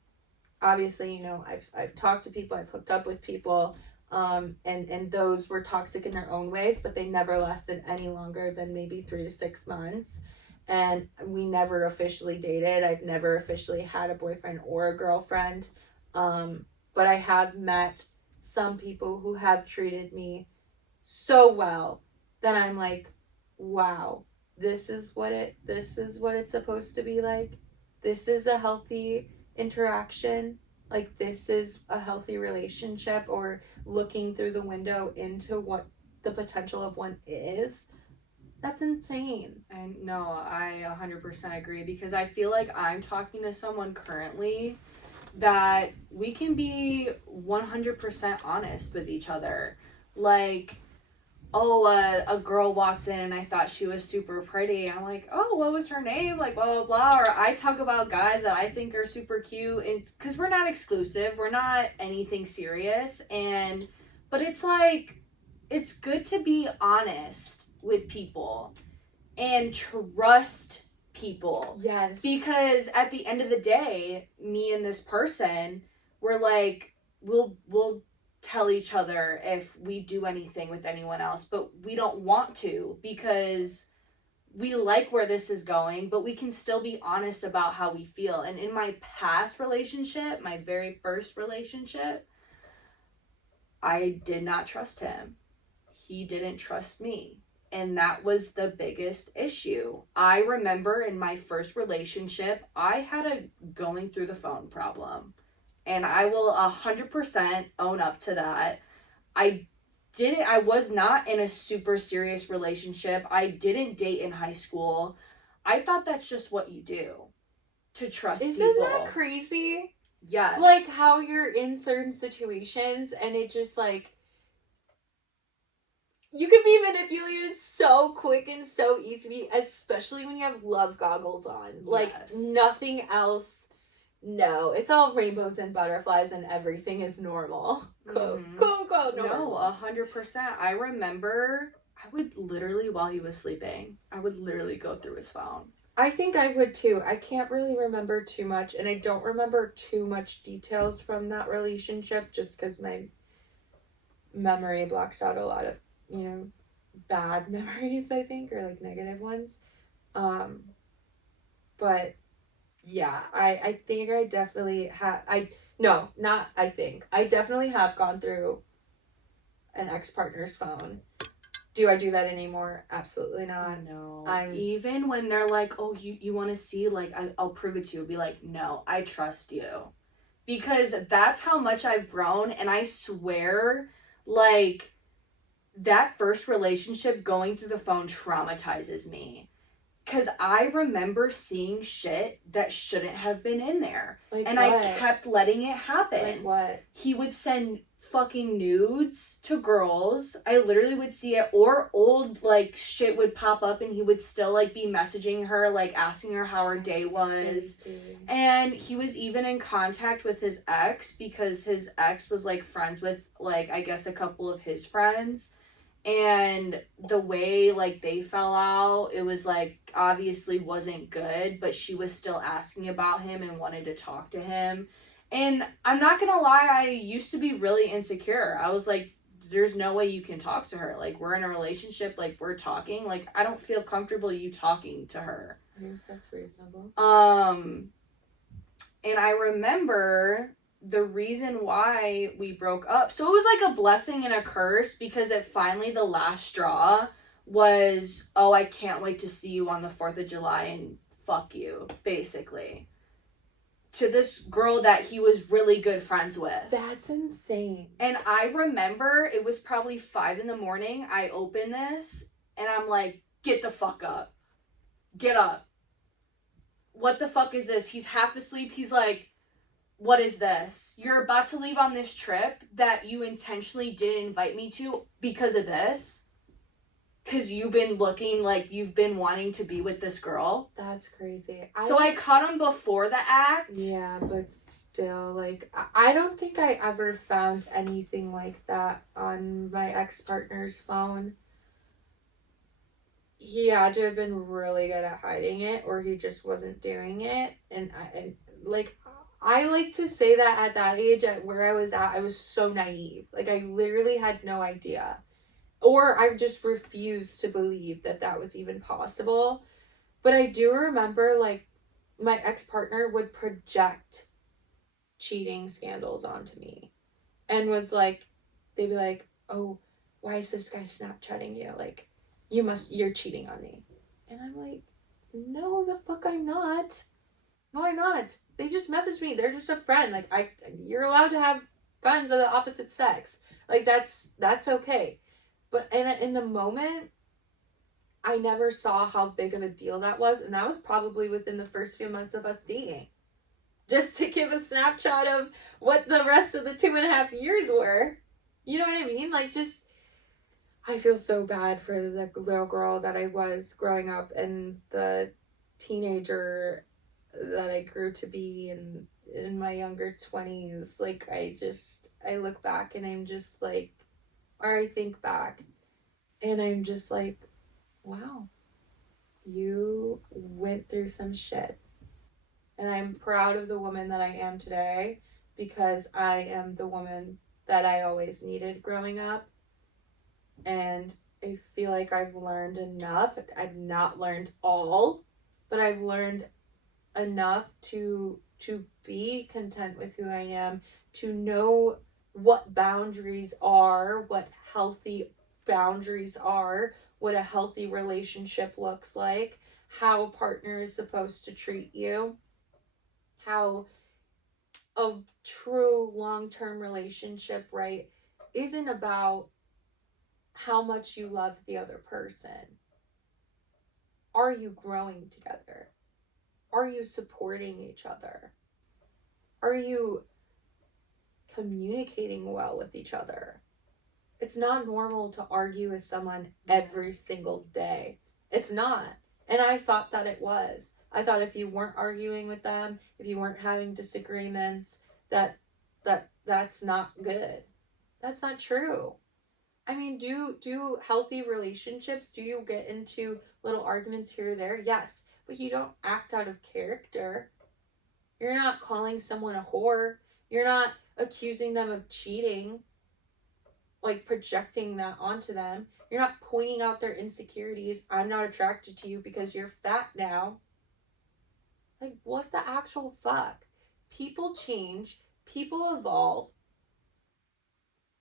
Obviously, you know, I've talked to people, I've hooked up with people, and those were toxic in their own ways, but they never lasted any longer than maybe 3 to 6 months. And we never officially dated. I've never officially had a boyfriend or a girlfriend. But I have met some people who have treated me so well that I'm like, wow, this is what it's supposed to be like. This is a healthy interaction. Like this is a healthy relationship, or looking through the window into what the potential of one is. That's insane. And no, I 100% agree because I feel like I'm talking to someone currently that we can be 100% honest with each other. Like, oh, a girl walked in and I thought she was super pretty. I'm like, oh, what was her name? Like, blah, blah, blah. Or I talk about guys that I think are super cute. It's because we're not exclusive. We're not anything serious. But it's like, it's good to be honest with people and trust people. Yes. Because at the end of the day, me and this person, we're like, we'll tell each other if we do anything with anyone else, but we don't want to because we like where this is going, but we can still be honest about how we feel. And in my past relationship, my very first relationship, I did not trust him. He didn't trust me. And that was the biggest issue. I remember in my first relationship, I had a going through the phone problem. And I will 100% own up to that. I was not in a super serious relationship. I didn't date in high school. I thought that's just what you do to trust Isn't people. that crazy? Yes. Like how you're in certain situations and it just like you can be manipulated so quick and so easily, especially when you have love goggles on. Like Yes. nothing else. No, it's all rainbows and butterflies and everything is normal. Quote, quote, normal. No, 100%. I remember I would literally, while he was sleeping, I would literally go through his phone. I think I would too. I can't really remember too much, and I don't remember too much details from that relationship just because my memory blocks out a lot of, you know, bad memories, I think, or like negative ones. But yeah, I think I definitely have, no, not I think. I definitely have gone through an ex-partner's phone. Do I do that anymore? Absolutely not. No. Even when they're like, oh, you want to see, like, I'll prove it to you. Be like, no, I trust you. Because that's how much I've grown. And I swear, like, that first relationship going through the phone traumatizes me. Because I remember seeing shit that shouldn't have been in there. Like and what? I kept letting it happen. Like what? He would send fucking nudes to girls. I literally would see it. Or old, like, shit would pop up and he would still, like, be messaging her, like, asking her how her day was. Crazy. And he was even in contact with his ex because his ex was, like, friends with, like, I guess a couple of his friends. And the way, like, they fell out, it was, like, obviously wasn't good, but she was still asking about him and wanted to talk to him. And I'm not gonna lie, I used to be really insecure. I was like, there's no way you can talk to her. Like, we're in a relationship, like, we're talking. Like, I don't feel comfortable you talking to her. I think that's reasonable. And I remember the reason why we broke up, so it was like a blessing and a curse, because it finally, the last straw was, oh, I can't wait to see you on the 4th of July and fuck you, basically. To this girl that he was really good friends with. That's insane. And I remember it was probably 5 in the morning. I opened this and I'm like, get the fuck up. Get up. What the fuck is this? He's half asleep. He's like, what is this? You're about to leave on this trip that you intentionally didn't invite me to because of this? Because you've been looking like you've been wanting to be with this girl. That's crazy. So I caught him before the act. Yeah, but still, like, I don't think I ever found anything like that on my ex-partner's phone. He had to have been really good at hiding it, or he just wasn't doing it. And I like to say that at that age, at where I was at, I was so naive. Like, I literally had no idea. Or I just refused to believe that that was even possible. But I do remember, like, my ex-partner would project cheating scandals onto me. And was like, they'd be like, oh, why is this guy Snapchatting you? Like, you're cheating on me. And I'm like, no, the fuck I'm not. No, I'm not. They just messaged me. They're just a friend. Like, you're allowed to have friends of the opposite sex. Like, that's okay. But in the moment, I never saw how big of a deal that was. And that was probably within the first few months of us dating. Just to give a snapshot of what the rest of the 2.5 years were. You know what I mean? Like, just, I feel so bad for the little girl that I was growing up and the teenager that I grew to be in my younger 20s. Like, I look back and I'm just like, or I think back and I'm just like, wow, you went through some shit. And I'm proud of the woman that I am today because I am the woman that I always needed growing up. And I feel like I've learned enough. I've not learned all, but I've learned enough to be content with who I am, to know what boundaries are, what healthy boundaries are, what a healthy relationship looks like, how a partner is supposed to treat you, how a true long-term relationship, right, isn't about how much you love the other person. Are you growing together? Are you supporting each other? Are you communicating well with each other? It's not normal to argue with someone every single day. It's not. And I thought that it was. I thought if you weren't arguing with them, if you weren't having disagreements, that's not good. That's not true. I mean, do healthy relationships, do you get into little arguments here or there? Yes, but you don't act out of character. You're not calling someone a whore. You're not accusing them of cheating, like projecting that onto them. You're not pointing out their insecurities. I'm not attracted to you because you're fat now. Like, what the actual fuck? People change, people evolve,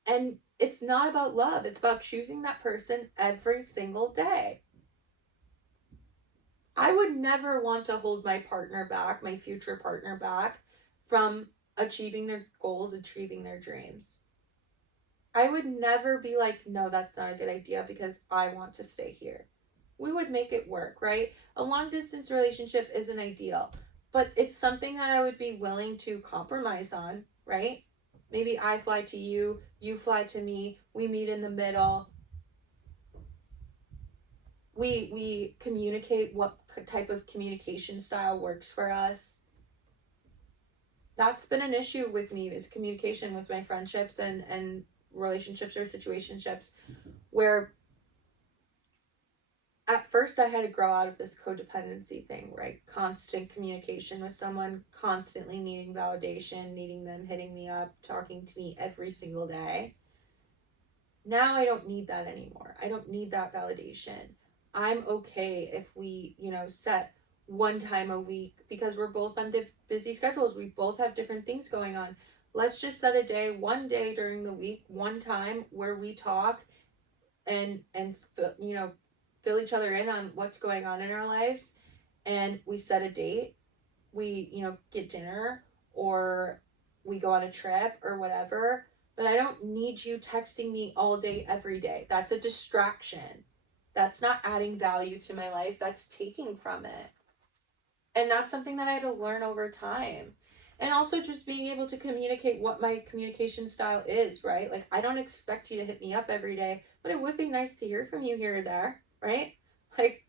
and it's not about love. It's about choosing that person every single day. I would never want to hold my partner back, my future partner back, from achieving their goals, achieving their dreams. I would never be like, no, that's not a good idea because I want to stay here. We would make it work, right? A long distance relationship isn't ideal, but it's something that I would be willing to compromise on, right? Maybe I fly to you, you fly to me, we meet in the middle. We communicate what type of communication style works for us. That's been an issue with me, is communication with my friendships and relationships or situationships, where at first I had to grow out of this codependency thing, right? Constant communication with someone, constantly needing validation, needing them hitting me up, talking to me every single day. Now I don't need that anymore. I don't need that validation. I'm okay if we, set one time a week, because we're both on busy schedules. We both have different things going on. let's just set a day, one day during the week, one time where we talk and you know, fill each other in on what's going on in our lives, and we set a date, we, you know, get dinner, or we go on a trip or whatever. But I don't need you texting me all day every day. That's a distraction. That's not adding value to my life, that's taking from it. And that's something that I had to learn over time. And also just being able to communicate what my communication style is, right? Like, I don't expect you to hit me up every day, but it would be nice to hear from you here or there, right? Like,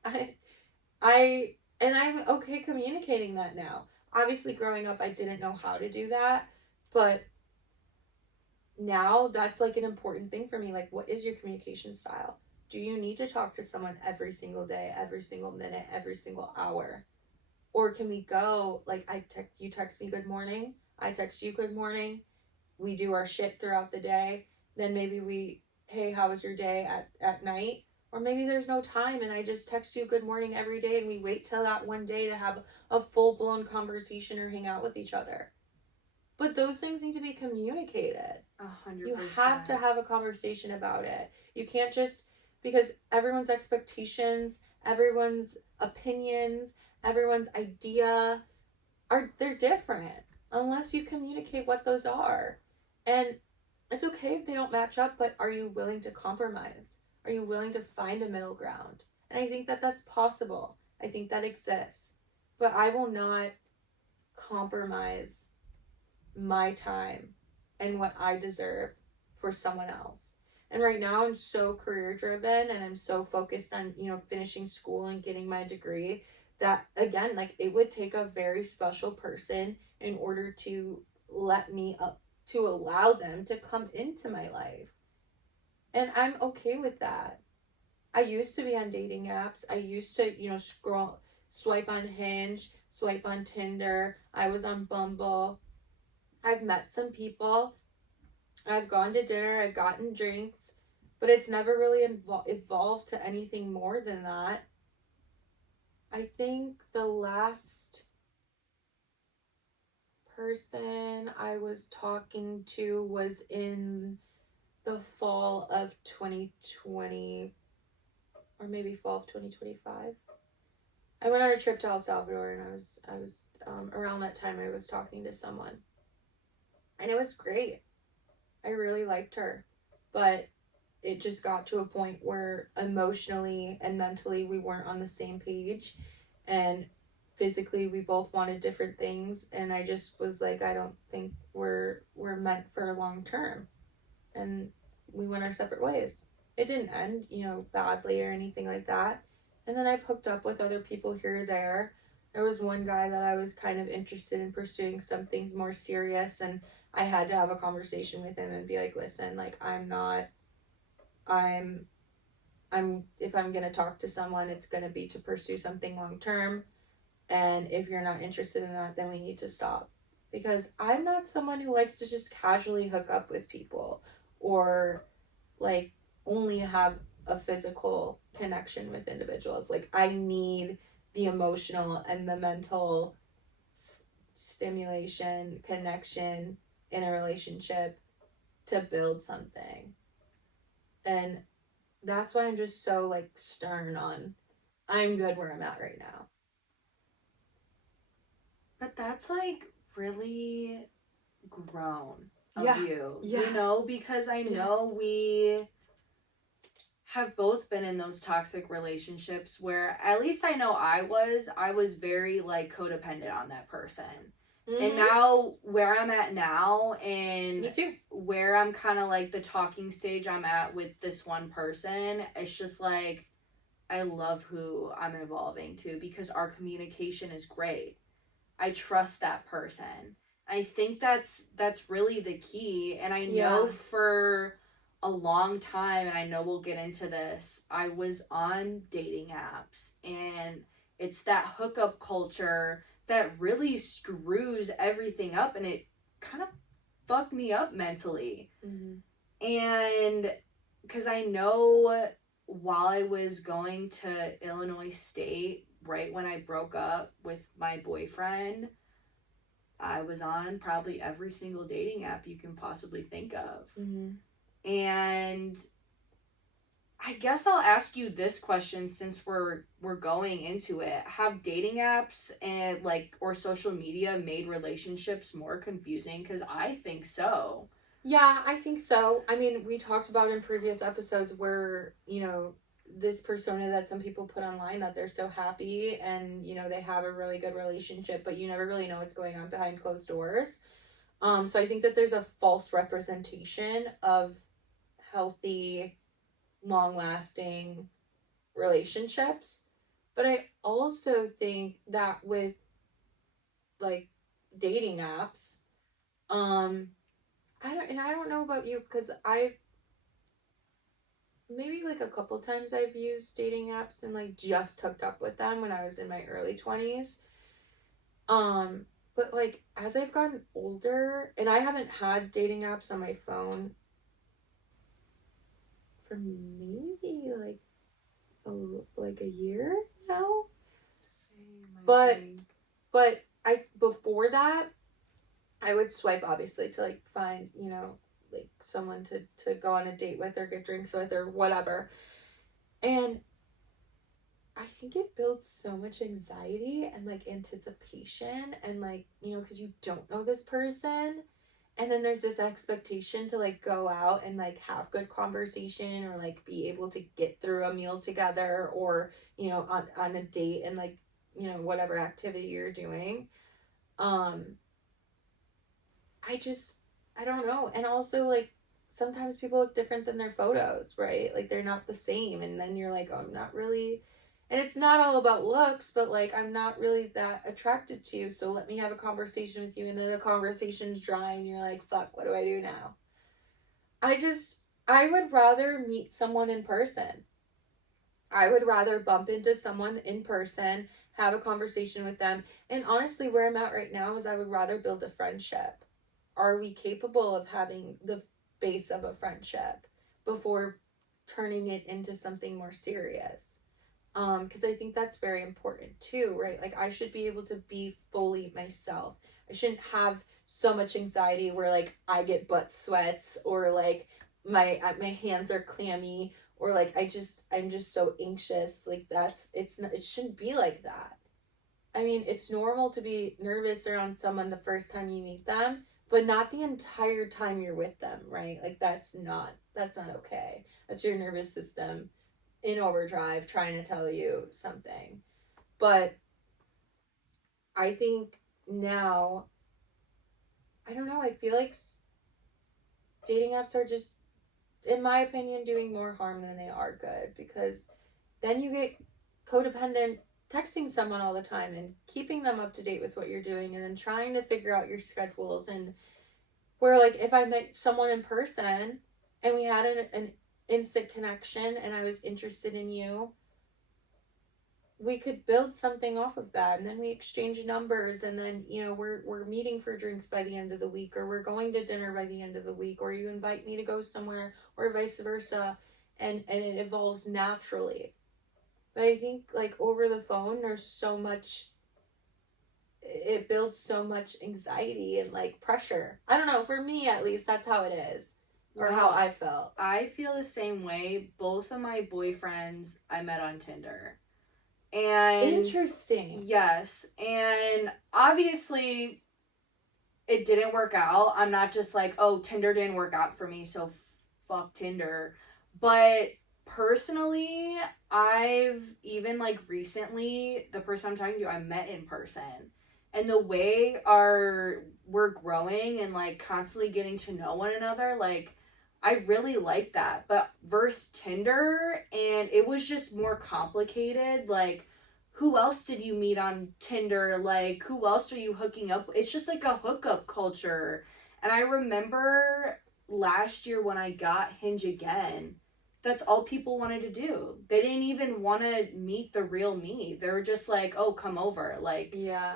and I'm okay communicating that now. Obviously, growing up, I didn't know how to do that, but now that's like an important thing for me. Like, what is your communication style? Do you need to talk to someone every single day, every single minute, every single hour? Or can we go, like, you text me good morning, I text you good morning, we do our shit throughout the day, then maybe hey, how was your day at night? Or maybe there's no time and I just text you good morning every day and we wait till that one day to have a full blown conversation or hang out with each other. But those things need to be communicated. 100%. You have to have a conversation about it. You can't just, because everyone's expectations, everyone's opinions, everyone's idea they're different unless you communicate what those are. And it's okay if they don't match up, but are you willing to compromise? Are you willing to find a middle ground? And I think that that's possible. I think that exists. But I will not compromise my time and what I deserve for someone else. And right now I'm so career driven and I'm so focused on, you know, finishing school and getting my degree that, again, like, it would take a very special person in order to let me up, to allow them to come into my life. And I'm okay with that. I used to be on dating apps. I used to, you know, swipe on Hinge, swipe on Tinder. I was on Bumble. I've met some people. I've gone to dinner. I've gotten drinks. But it's never really evolved to anything more than that. I think the last person I was talking to was in the fall of 2020, or maybe fall of 2025. I went on a trip to El Salvador, and I was around that time I was talking to someone, and it was great. I really liked her, but it just got to a point where emotionally and mentally we weren't on the same page, and physically we both wanted different things, and I just was like, I don't think we're meant for long term, and we went our separate ways. It didn't end, you know, badly or anything like that. And then I've hooked up with other people here or there. There was one guy that I was kind of interested in pursuing some things more serious, and I had to have a conversation with him and be like, listen, like, I'm if I'm going to talk to someone, it's going to be to pursue something long term. And if you're not interested in that, then we need to stop. Because I'm not someone who likes to just casually hook up with people or, like, only have a physical connection with individuals. Like, I need the emotional and the mental stimulation, connection in a relationship to build something. And that's why I'm just so, like, stern on, I'm good where I'm at right now. But that's like really grown of Yeah. you. Yeah. You know, because I know we have both been in those toxic relationships where, at least I know I was very, like, codependent on that person. Mm-hmm. And now where I'm at now, and me too, where I'm kind of like the talking stage I'm at with this one person, it's just like, I love who I'm evolving to because our communication is great. I trust that person. I think that's really the key. And I know for a long time, and I know we'll get into this, I was on dating apps, and it's that hookup culture that really screws everything up, and it kind of fucked me up mentally. Mm-hmm. And because I know while I was going to Illinois State, right when I broke up with my boyfriend, I was on probably every single dating app you can possibly think of. Mm-hmm. And I guess I'll ask you this question since we're going into it. Have dating apps and like or social media made relationships more confusing? Cuz I think so. Yeah, I think so. I mean, we talked about in previous episodes where, this persona that some people put online that they're so happy and, they have a really good relationship, but you never really know what's going on behind closed doors. So I think that there's a false representation of healthy, long lasting relationships. But I also think that with like dating apps, um, I don't know about you because I maybe like a couple times I've used dating apps and like just hooked up with them when I was in my early 20s. Um, but like as I've gotten older, and I haven't had dating apps on my phone for maybe like a year now. Same, I But think. I before that, I would swipe obviously to like find, like someone to go on a date with or get drinks with or whatever. And I think it builds so much anxiety and like anticipation and like, because you don't know this person. And then there's this expectation to like go out and like have good conversation or like be able to get through a meal together or, on a date and like, whatever activity you're doing. Um, I don't know. And also, like, sometimes people look different than their photos, right? Like, they're not the same. And then you're like, oh, I'm not really. And it's not all about looks, but like, I'm not really that attracted to you. So let me have a conversation with you. And then the conversation's dry, and you're like, fuck, what do I do now? I would rather meet someone in person. I would rather bump into someone in person, have a conversation with them. And honestly, where I'm at right now is I would rather build a friendship. Are we capable of having the base of a friendship before turning it into something more serious? Because I think that's very important too, right? Like I should be able to be fully myself. I shouldn't have so much anxiety where like I get butt sweats or like my hands are clammy or like I'm just so anxious. Like it's not, it shouldn't be like that. I mean, it's normal to be nervous around someone the first time you meet them, but not the entire time you're with them, right? Like that's not okay. That's your nervous system in overdrive trying to tell you something. But I think now, I don't know, I feel like dating apps are just, in my opinion, doing more harm than they are good because then you get codependent texting someone all the time and keeping them up to date with what you're doing and then trying to figure out your schedules. And where, like, if I met someone in person and we had an instant connection and I was interested in you, we could build something off of that and then we exchange numbers and then we're meeting for drinks by the end of the week or we're going to dinner by the end of the week or you invite me to go somewhere or vice versa and it evolves naturally. But I think like over the phone there's so much, it builds so much anxiety and like pressure. I don't know, for me at least that's how it is or how Well, I felt. I feel the same way. Both of my boyfriends I met on Tinder. And Interesting. yes, and obviously it didn't work out. I'm not just like, oh, Tinder didn't work out for me, so fuck Tinder. But personally, I've even like recently, the person I'm talking to, I met in person. And the way we're growing and like constantly getting to know one another, like I really like that. But versus Tinder, and it was just more complicated. Like who else did you meet on Tinder? Like, who else are you hooking up with? It's just like a hookup culture. And I remember last year when I got Hinge again, that's all people wanted to do. They didn't even want to meet the real me. They were just like, oh, come over. Like, Yeah.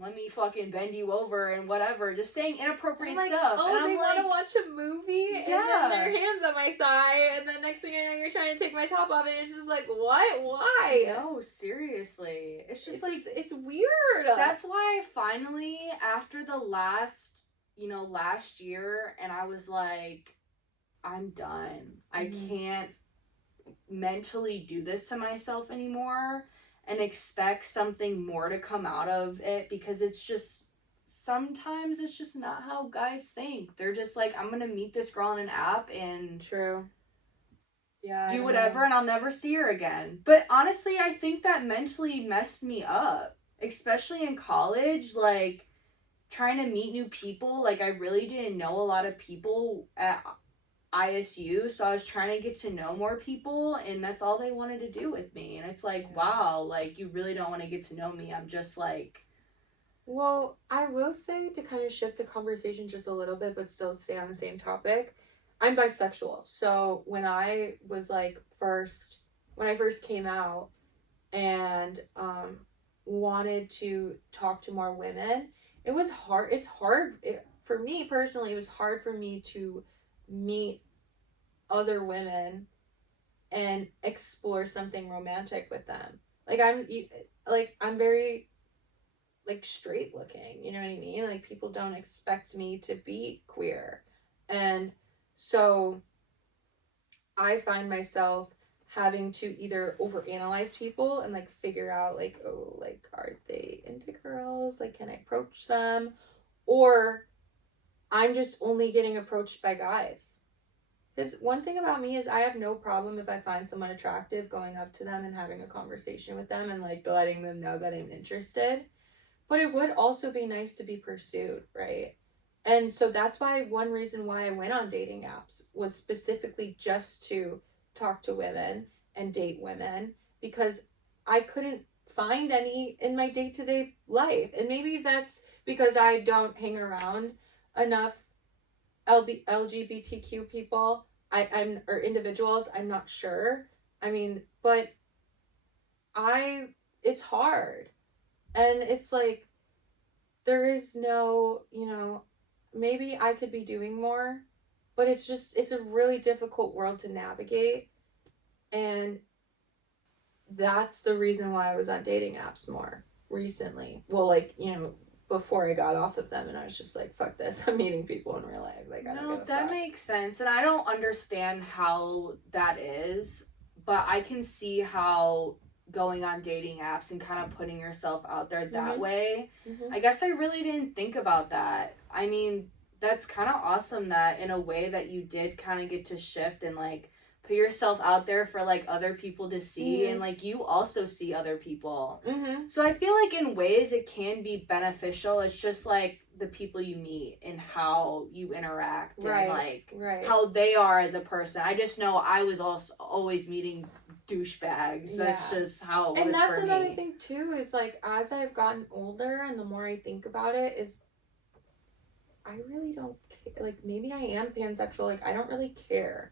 let me fucking bend you over and whatever, just saying inappropriate like, stuff. oh, and I'm they like, want to watch a movie, yeah. and then their hands on my thigh, and then next thing I know, you're trying to take my top off, and it's just like, what? Why? No, seriously. It's just it's weird. That's why I finally, after the last year, and I was like, I'm done. I can't mentally do this to myself anymore and expect something more to come out of it, because it's just, sometimes it's just not how guys think. They're just like, I'm gonna meet this girl on an app and True. Yeah, do whatever and I'll never see her again. But honestly, I think that mentally messed me up, especially in college, like trying to meet new people. Like I really didn't know a lot of people at ISU, so I was trying to get to know more people, and that's all they wanted to do with me. And it's like, wow, like you really don't want to get to know me. I'm just like, well, I will say, to kind of shift the conversation just a little bit but still stay on the same topic, I'm bisexual. So when I was like when I first came out and wanted to talk to more women, it was hard. It's hard for me personally. It was hard for me to meet other women and explore something romantic with them. I'm very like straight looking, you know what I mean? Like people don't expect me to be queer. And so I find myself having to either overanalyze people and like figure out like, oh, like are they into girls? Like can I approach them? Or I'm just only getting approached by guys. Because one thing about me is I have no problem if I find someone attractive going up to them and having a conversation with them and like letting them know that I'm interested. But it would also be nice to be pursued, right? And so that's why one reason why I went on dating apps was specifically just to talk to women and date women, because I couldn't find any in my day-to-day life. And maybe that's because I don't hang around enough LGBTQ people. I'm or individuals, I'm not sure. I mean, but I it's hard. And it's like there is no, maybe I could be doing more, but it's a really difficult world to navigate. And that's the reason why I was on dating apps more recently. Well, like, before I got off of them and I was just like, fuck this, I'm meeting people in real life. Like, I don't give a that fuck. makes sense. And I don't understand how that is, but I can see how going on dating apps and kind of putting yourself out there that way. I guess I really didn't think about that. I mean, that's kind of awesome that in a way that you did kind of get to shift and like put yourself out there for like other people to see, and like you also see other people. So I feel like in ways it can be beneficial. It's just like the people you meet and how you interact, and like how they are as a person. I just know I was also always meeting douchebags. That's just how it was for me. And that's another thing too, is like as I've gotten older and the more I think about it, is I really don't care. Like maybe I am pansexual. Like I don't really care.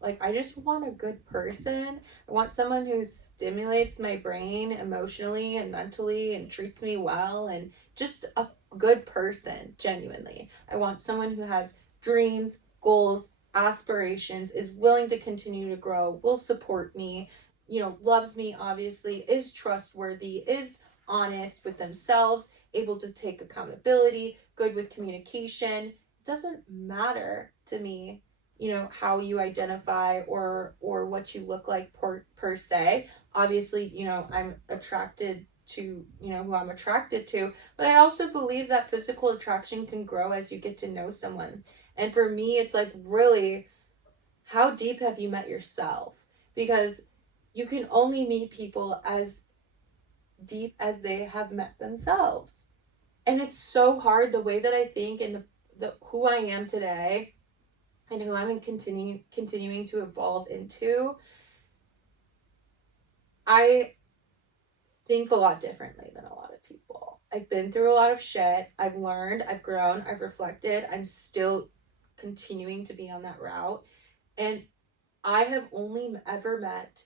Like I just want a good person. I want someone who stimulates my brain emotionally and mentally and treats me well, and just a good person, genuinely. I want someone who has dreams, goals, aspirations, is willing to continue to grow, will support me, loves me obviously, is trustworthy, is honest with themselves, able to take accountability, good with communication. It doesn't matter to me how you identify or what you look like per se. Obviously, I'm attracted to who I'm attracted to, but I also believe that physical attraction can grow as you get to know someone. And for me, it's like, really, how deep have you met yourself? Because you can only meet people as deep as they have met themselves. And it's so hard, the way that I think and the who I am today and who I'm continuing to evolve into. I think a lot differently than a lot of people. I've been through a lot of shit. I've learned, I've grown, I've reflected. I'm still continuing to be on that route. And I have only ever met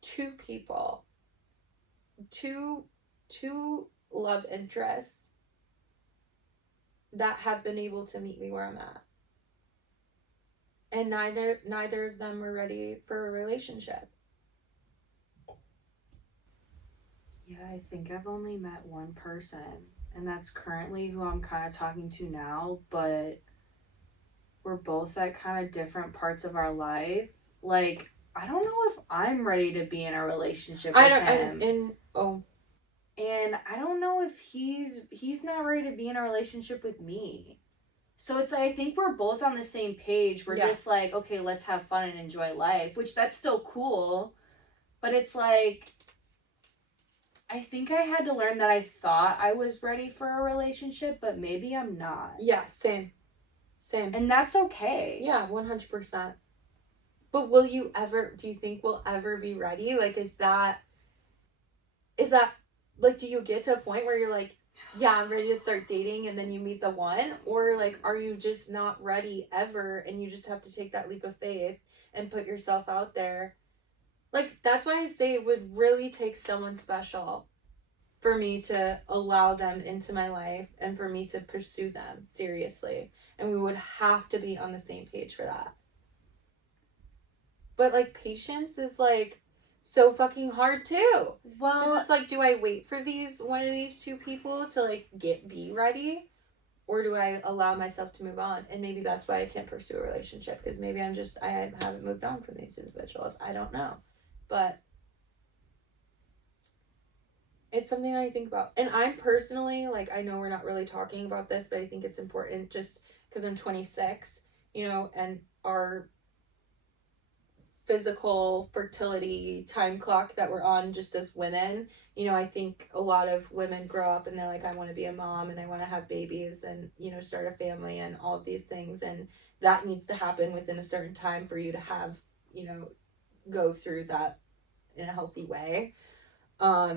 two people, two love interests that have been able to meet me where I'm at. And neither of them were ready for a relationship. Yeah, I think I've only met one person, and that's currently who I'm kind of talking to now, but we're both at kind of different parts of our life. Like, I don't know if I'm ready to be in a relationship with him. And I don't know if he's not ready to be in a relationship with me. So it's like, I think we're both on the same page. We're just like, okay, let's have fun and enjoy life, which that's still cool. But it's like, I think I had to learn that I thought I was ready for a relationship, but maybe I'm not. Yeah, same. And that's okay. Yeah, 100%. But do you think we'll ever be ready? Like, is that, like, do you get to a point where you're like, yeah, I'm ready to start dating, and then you meet the one? Or, like, are you just not ready ever, and you just have to take that leap of faith and put yourself out there? Like, that's why I say it would really take someone special for me to allow them into my life and for me to pursue them seriously. And we would have to be on the same page for that. But, like, patience is, like, so fucking hard too. Well, because it's like, do I wait for one of these two people to, like, be ready, or do I allow myself to move on? And maybe that's why I can't pursue a relationship, because maybe I haven't moved on from these individuals. I don't know, but it's something I think about. And I'm personally, like, I know we're not really talking about this, but I think it's important just because I'm 26, and our physical fertility time clock that we're on just as women. I think a lot of women grow up and they're like, I want to be a mom and I want to have babies and, start a family and all of these things. And that needs to happen within a certain time for you to have, go through that in a healthy way. Or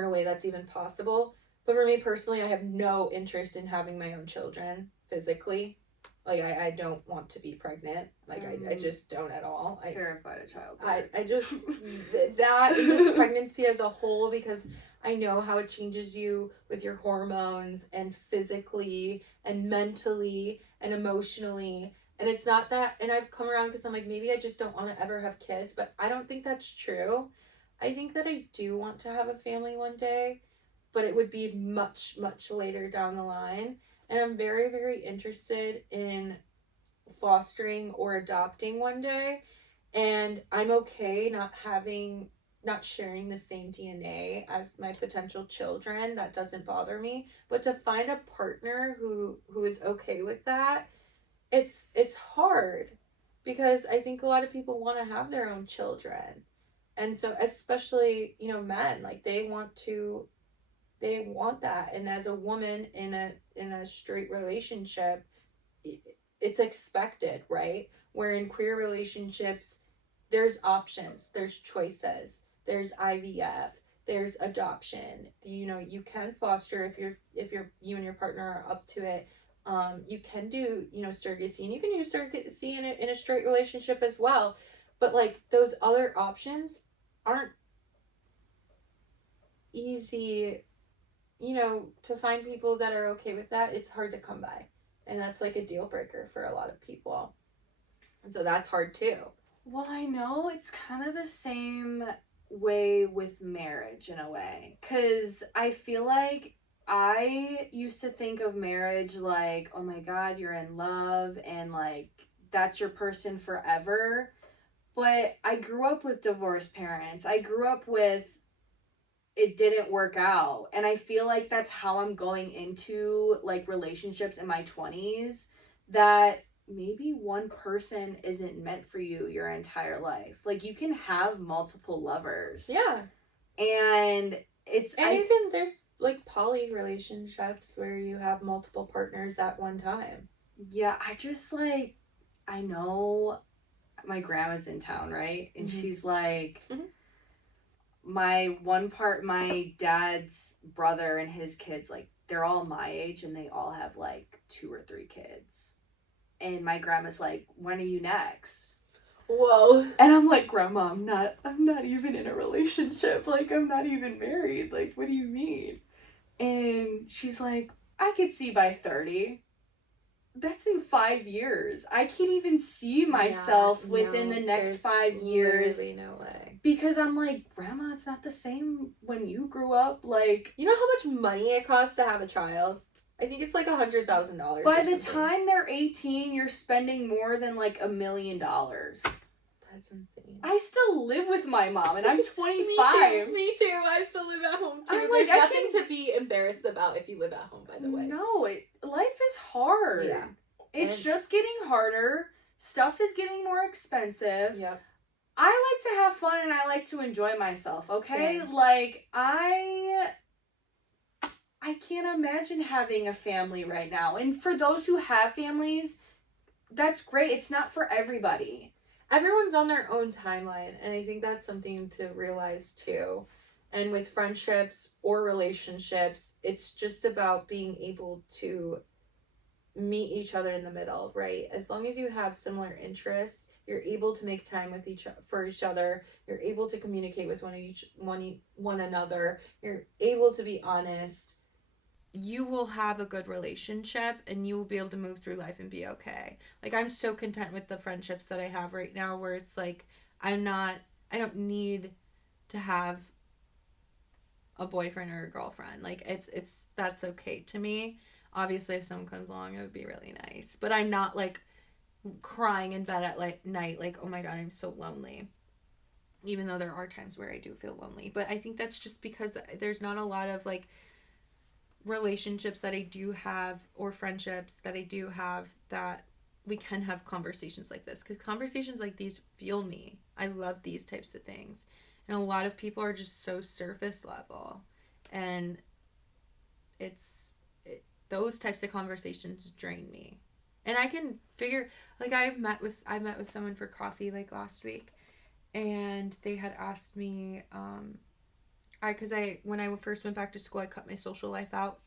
in a way that's even possible. But for me personally, I have no interest in having my own children physically. Like, I don't want to be pregnant. Like, I just don't at all. I'm terrified of childbirth. I just, that, and just pregnancy as a whole, because I know how it changes you with your hormones and physically and mentally and emotionally. And it's not that, and I've come around because I'm like, maybe I just don't want to ever have kids, but I don't think that's true. I think that I do want to have a family one day, but it would be much, much later down the line. And I'm very, very interested in fostering or adopting one day. And I'm okay not sharing the same DNA as my potential children. That doesn't bother me. But to find a partner who is okay with that, it's hard, because I think a lot of people want to have their own children. And so, especially, men, like, they want that. And as a woman in a straight relationship, it's expected, right? Where in queer relationships, there's options, there's choices, there's IVF, there's adoption. You can foster if you and your partner are up to it. You can do, surrogacy, and you can use surrogacy in a straight relationship as well. But, like, those other options aren't easy, to find people that are okay with that. It's hard to come by. And that's, like, a deal breaker for a lot of people. And so that's hard too. Well, I know it's kind of the same way with marriage in a way. Because I feel like I used to think of marriage like, oh my God, you're in love and, like, that's your person forever. But I grew up with divorced parents. I grew up with it didn't work out. And I feel like that's how I'm going into, like, relationships in my 20s, that maybe one person isn't meant for you your entire life. Like, you can have multiple lovers. Yeah. And there's, like, poly relationships where you have multiple partners at one time. Yeah, I know my grandma's in town, right? And she's like, my dad's brother and his kids, like, they're all my age and they all have, like, 2 or 3 kids. And my grandma's like, when are you next? Whoa. And I'm like, Grandma, I'm not even in a relationship. Like, I'm not even married. Like, what do you mean? And she's like, I could see by 30. That's in 5 years. I can't even see myself within the next 5 years. Literally no way. Because I'm like, Grandma, it's not the same when you grew up. Like, you know how much money it costs to have a child? I think it's like $100,000. By the time they're 18, you're spending more than like $1 million. That's insane. I still live with my mom, and I'm 25. Me too. I still live at home too. I'm There's like, nothing to be embarrassed about if you live at home, by the way. No, life is hard. Yeah. It's just getting harder. Stuff is getting more expensive. Yep. I like to have fun and I like to enjoy myself, okay? Same. Like, I can't imagine having a family right now. And for those who have families, that's great. It's not for everybody. Everyone's on their own timeline, and I think that's something to realize too. And with friendships or relationships, it's just about being able to meet each other in the middle, right? As long as you have similar interests, you're able to make time with each other. You're able to communicate with one another. You're able to be honest. You will have a good relationship and you will be able to move through life and be okay. Like, I'm so content with the friendships that I have right now, where it's like I don't need to have a boyfriend or a girlfriend. Like, it's that's okay to me. Obviously, if someone comes along, it would be really nice. But I'm not like crying in bed at night like, oh my god, I'm so lonely. Even though there are times where I do feel lonely. But I think that's just because there's not a lot of like relationships that I do have, or friendships that I do have, that we can have conversations like this, because conversations like these fuel me. I love these types of things, and a lot of people are just so surface level, and those types of conversations drain me. And I can figure, like, I met with someone for coffee like last week, and they had asked me, when I first went back to school, I cut my social life out.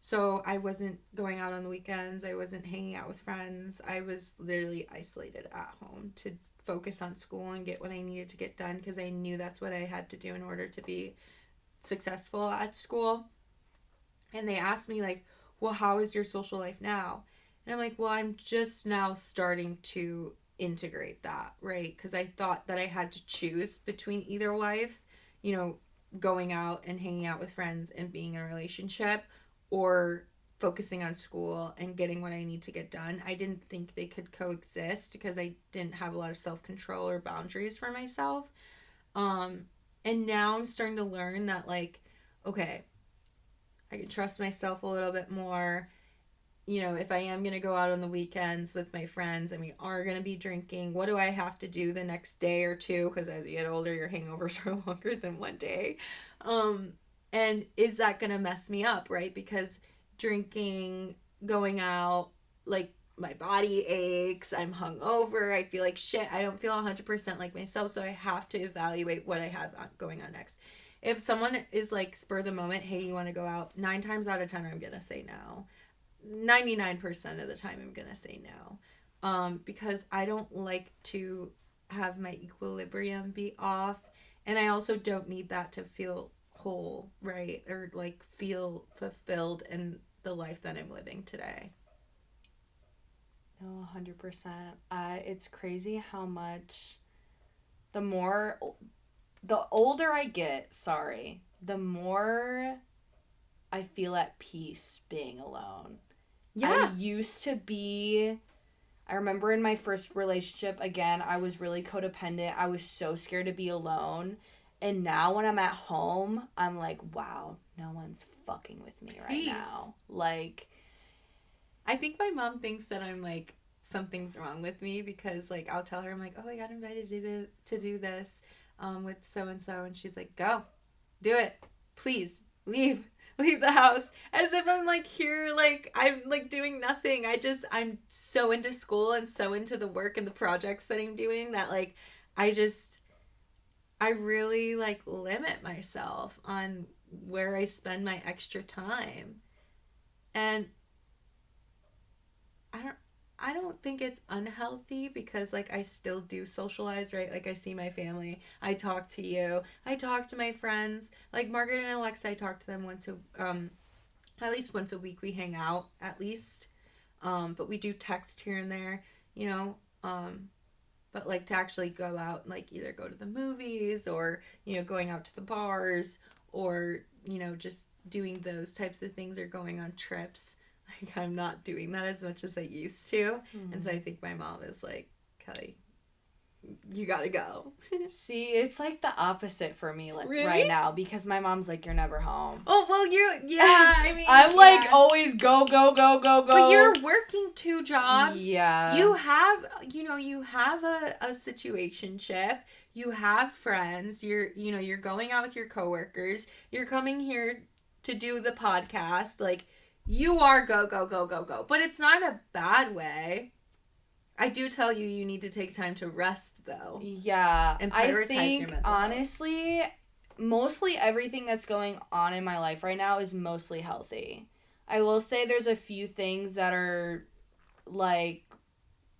So I wasn't going out on the weekends. I wasn't hanging out with friends. I was literally isolated at home to focus on school and get what I needed to get done, because I knew that's what I had to do in order to be successful at school. And they asked me, like, well, how is your social life now? And I'm like, well, I'm just now starting to integrate that, right? Because I thought that I had to choose between either life, going out and hanging out with friends and being in a relationship, or focusing on school and getting what I need to get done. I didn't think they could coexist because I didn't have a lot of self-control or boundaries for myself. And now I'm starting to learn that, like, okay, I can trust myself a little bit more. If I am going to go out on the weekends with my friends and we are going to be drinking, what do I have to do the next day or two? Because as you get older, your hangovers are longer than one day. And is that going to mess me up, right? Because drinking, going out, like, my body aches, I'm hungover, I feel like shit, I don't feel 100% like myself, so I have to evaluate what I have going on next. If someone is like, spur of the moment, hey, you want to go out, 9 times out of 10 I'm going to say no. 99% of the time I'm going to say no. Because I don't like to have my equilibrium be off, and I also don't need that to feel whole, right? Or like feel fulfilled in the life that I'm living today. No, 100%. It's crazy how much the older I get, the more I feel at peace being alone. Yeah. I remember in my first relationship, again, I was really codependent. I was so scared to be alone. And now when I'm at home, I'm like, wow, no one's fucking with me right now. Like, I think my mom thinks that I'm like, something's wrong with me, because like I'll tell her, I'm like, oh, I got invited to do this with so and so, and she's like, go do it, please leave the house, as if I'm like here, like I'm like doing nothing. I'm so into school and so into the work and the projects that I'm doing that, like, I really like limit myself on where I spend my extra time. And I don't think it's unhealthy, because like I still do socialize, right? Like, I see my family, I talk to you, I talk to my friends, like Margaret and Alexa, I talk to them at least once a week we hang out at least. But we do text here and there, you know. But like to actually go out and like either go to the movies or, you know, going out to the bars or, you know, just doing those types of things or going on trips. Like I'm not doing that as much as I used to. And so I think my mom is like, Kelly, you gotta go. See, it's like the opposite for me like Really? right now because my mom's like, you're never home. Oh, well, I mean, I'm like always go, go, go, go, go. But you're working 2 jobs. Yeah. You have, you know, you have a situationship. You have friends. You're going out with your coworkers. You're coming here to do the podcast. Like, you are go, go, go, go, go. But it's not a bad way. I do tell you, you need to take time to rest, though. Yeah. And prioritize I think, your mental honestly, mostly everything that's going on in my life right now is mostly healthy. I will say there's a few things that are, like,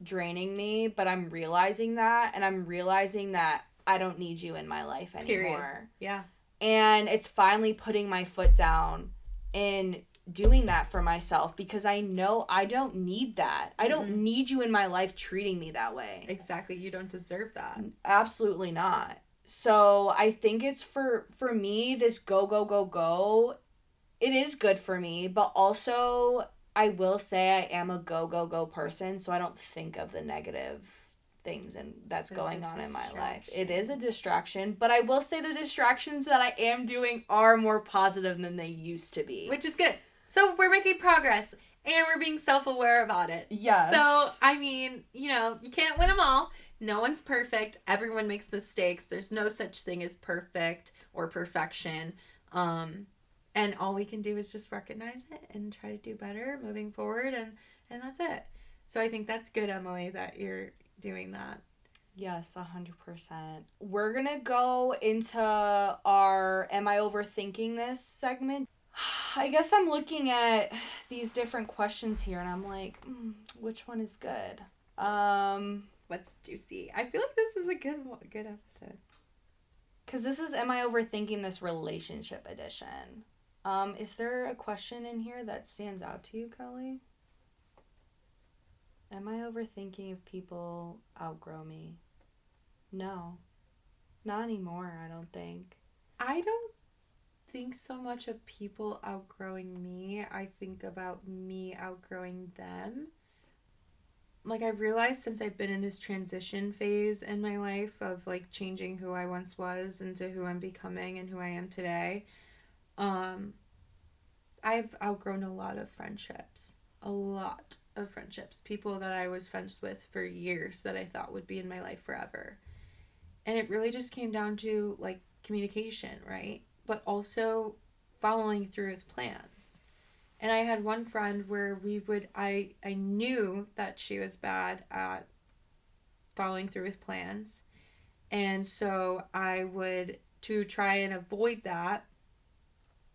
draining me, but I'm realizing that, and I'm realizing that I don't need you in my life anymore. Period. Yeah. And it's finally putting my foot down and doing that for myself because I know I don't need that. I don't need you in my life treating me that way. Exactly. You don't deserve that. Absolutely not. So I think it's for me, this go, go, go, go, it is good for me, but also I will say I am a go, go, go person, so I don't think of the negative things and that's going on in my life. It is a distraction, but I will say the distractions that I am doing are more positive than they used to be. Which is good. So we're making progress and we're being self-aware about it. Yes. So, I mean, you know, you can't win them all. No one's perfect. Everyone makes mistakes. There's no such thing as perfect or perfection. And all we can do is just recognize it and try to do better moving forward. And that's it. So I think that's good, Emily, that you're doing that. Yes, 100%. We're going to go into our Am I Overthinking This segment. I guess I'm looking at these different questions here and I'm like, which one is good? What's juicy? I feel like this is a good episode. Because this is Am I Overthinking This Relationship Edition. Is there a question in here that stands out to you, Kelly? Am I overthinking if people outgrow me? No. Not anymore, I don't think. I don't think so much of people outgrowing me. I think about me outgrowing them. Like, I realized since I've been in this transition phase in my life of, like, changing who I once was into who I'm becoming and who I am today, I've outgrown a lot of friendships. A lot of friendships. People that I was friends with for years that I thought would be in my life forever. And it really just came down to, like, communication, right? But also following through with plans. And I had one friend where I knew that she was bad at following through with plans. And so I would, to try and avoid that,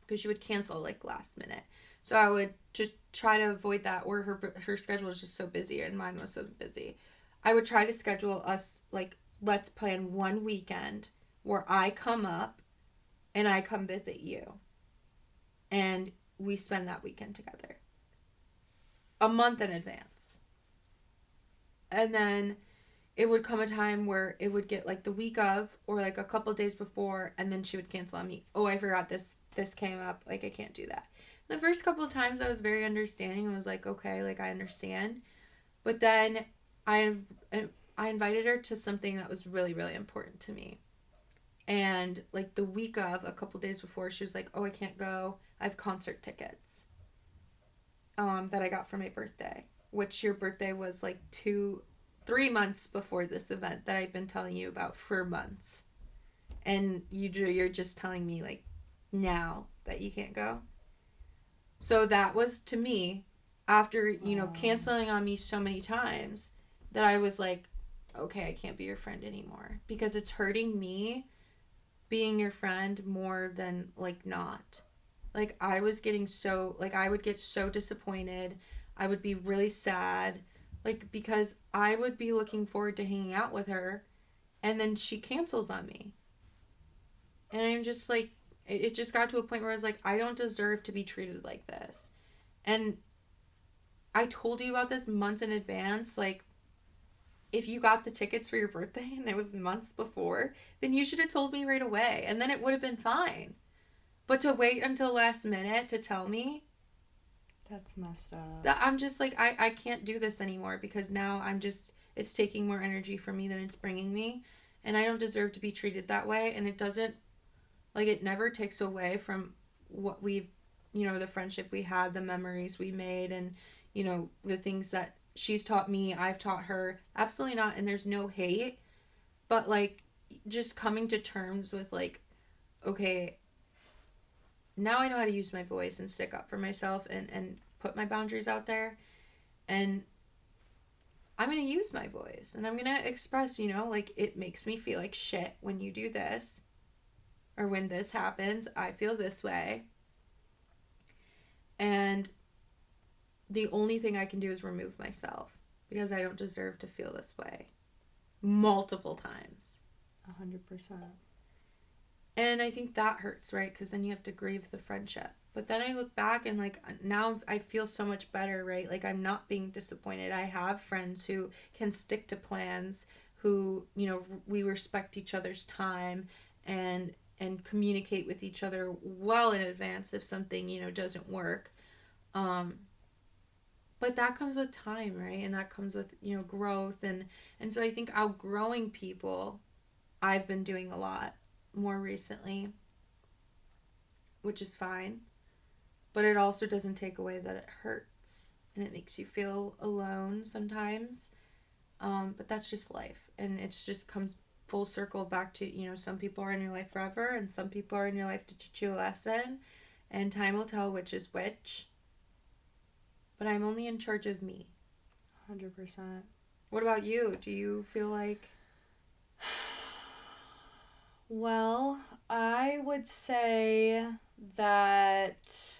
because she would cancel like last minute. So I would just try to avoid that, or her schedule was just so busy and mine was so busy. I would try to schedule us, like, let's plan one weekend where I come up and I come visit you. And we spend that weekend together. A month in advance. And then it would come a time where it would get like the week of or like a couple days before, and then she would cancel on me. Oh, I forgot this came up. Like, I can't do that. The first couple of times I was very understanding. I was like, okay, like, I understand. But then I invited her to something that was really, really important to me. And like the week of, a couple days before, she was like, oh, I can't go. I have concert tickets that I got for my birthday, which your birthday was like 3 months before this event that I've been telling you about for months. And you're just telling me like now that you can't go. So that was, to me, after, you know, canceling on me so many times, that I was like, okay, I can't be your friend anymore, because it's hurting me being your friend more than like not. Like, I was getting so, like, I would get so disappointed. I would be really sad, like, because I would be looking forward to hanging out with her, and then she cancels on me. And I'm just like, it just got to a point where I was like, I don't deserve to be treated like this. And I told you about this months in advance. Like, if you got the tickets for your birthday and it was months before, then you should have told me right away, and then it would have been fine. But to wait until last minute to tell me, That's messed up. that I'm just like, I can't do this anymore, because now it's taking more energy from me than it's bringing me. And I don't deserve to be treated that way. And it doesn't, like, it never takes away from what we've, the friendship we had, the memories we made, and, the things that she's taught me, I've taught her. Absolutely not. And there's no hate, but like, just coming to terms with, like, okay, now I know how to use my voice and stick up for myself, and put my boundaries out there. And I'm going to use my voice, and I'm going to express, like, it makes me feel like shit when you do this, or when this happens, I feel this way. And the only thing I can do is remove myself, because I don't deserve to feel this way multiple times. 100%. And I think that hurts, right? Because then you have to grieve the friendship. But then I look back and, like, now I feel so much better, right? Like, I'm not being disappointed. I have friends who can stick to plans, who, we respect each other's time, and communicate with each other well in advance if something, doesn't work. But that comes with time, right? And that comes with, growth. And so I think outgrowing people, I've been doing a lot more recently, which is fine. But it also doesn't take away that it hurts, and it makes you feel alone sometimes. But that's just life. And it just comes full circle back to, some people are in your life forever, and some people are in your life to teach you a lesson. And time will tell which is which. But I'm only in charge of me. 100%. What about you? Do you feel like... Well, I would say that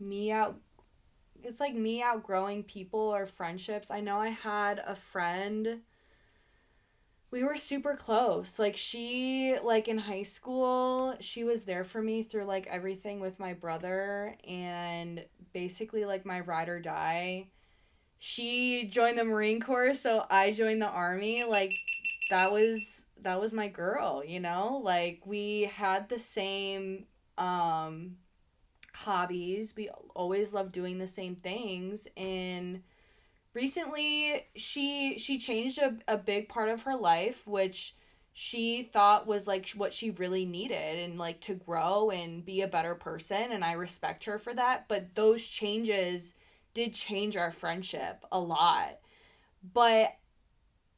it's like me outgrowing people or friendships. I know I had a friend, we were super close. Like, she, like, in high school, she was there for me through, like, everything with my brother, and basically, like, my ride or die. She joined the Marine Corps, so I joined the Army. Like, that was my girl, Like, we had the same hobbies. We always loved doing the same things. And recently she changed a big part of her life, which she thought was like what she really needed, and like to grow and be a better person, and I respect her for that. But those changes did change our friendship a lot. But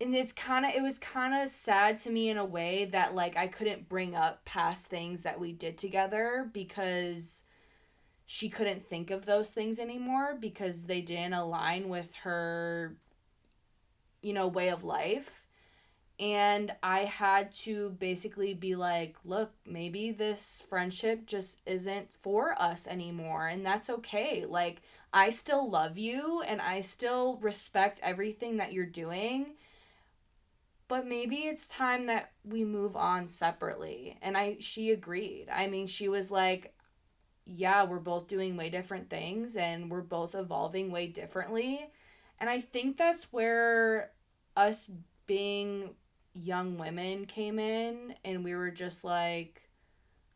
and it was kind of sad to me in a way that, like, I couldn't bring up past things that we did together, because she couldn't think of those things anymore, because they didn't align with her, way of life. And I had to basically be like, look, maybe this friendship just isn't for us anymore, and that's okay. Like, I still love you, and I still respect everything that you're doing, but maybe it's time that we move on separately. And she agreed. I mean, she was like, yeah, we're both doing way different things, and we're both evolving way differently. And I think that's where us being young women came in, and we were just like,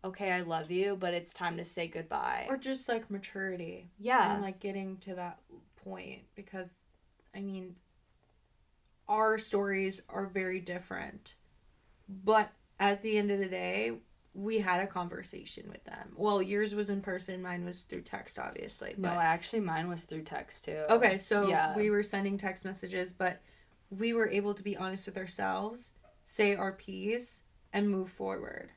okay, I love you, but it's time to say goodbye. Or just, like, maturity. Yeah. And, like, getting to that point, because, I mean, our stories are very different, but at the end of the day, we had a conversation with them. Well, yours was in person, mine was through text, obviously. No, actually, mine was through text too. Okay, so we were sending text messages, but we were able to be honest with ourselves, say our piece, and move forward.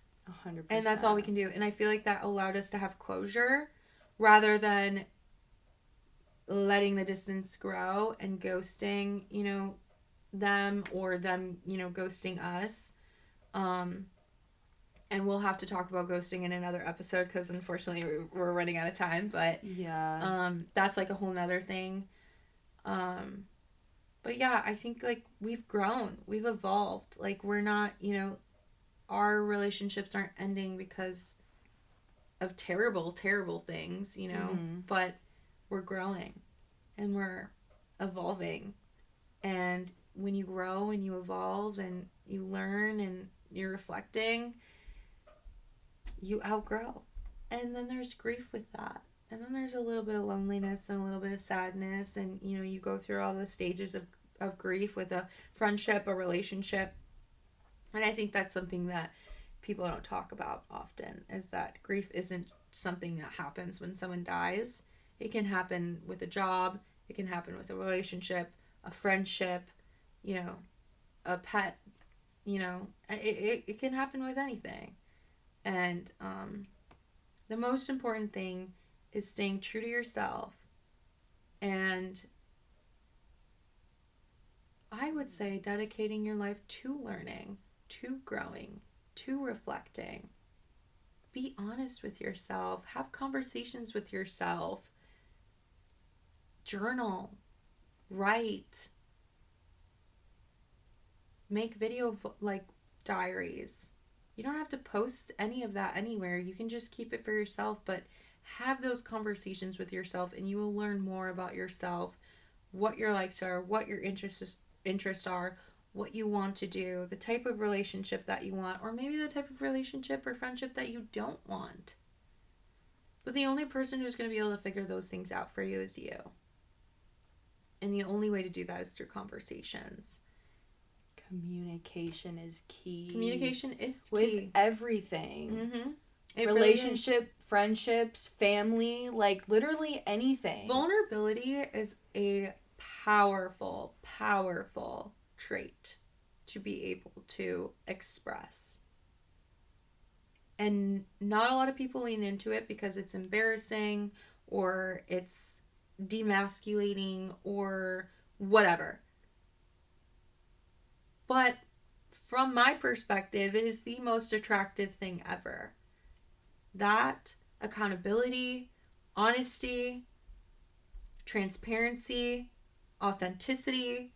100%. And that's all we can do. And I feel like that allowed us to have closure, rather than letting the distance grow and ghosting, them, or them, ghosting us. And we'll have to talk about ghosting in another episode, because unfortunately we're running out of time. But yeah, that's like a whole nother thing. But yeah, I think, like, we've grown, we've evolved. Like, we're not, our relationships aren't ending because of terrible, terrible things, you know, but we're growing and we're evolving. And when you grow and you evolve and you learn and you're reflecting, you outgrow. And then there's grief with that. And then there's a little bit of loneliness and a little bit of sadness. And, you know, you go through all the stages of grief with a friendship, a relationship. And I think that's something that people don't talk about often, is that grief isn't something that happens when someone dies. It can happen with a job. It can happen with a relationship, a friendship, you know, a pet, you know. It can happen with anything. And the most important thing is staying true to yourself. And I would say dedicating your life to learning, to growing, to reflecting. Be honest with yourself. Have conversations with yourself. Journal. Write. Make video diaries. You don't have to post any of that anywhere. You can just keep it for yourself, but have those conversations with yourself and you will learn more about yourself, what your likes are, what your interests are, what you want to do, the type of relationship that you want, or maybe the type of relationship or friendship that you don't want. But the only person who's going to be able to figure those things out for you is you. And the only way to do that is through conversations. Communication is key. Communication is key. With everything. Mm-hmm. Relationship, really, friendships, family, like literally anything. Vulnerability is a powerful, powerful trait to be able to express. And not a lot of people lean into it because it's embarrassing or it's demasculating or whatever. But from my perspective, it is the most attractive thing ever. That, accountability, honesty, transparency, authenticity.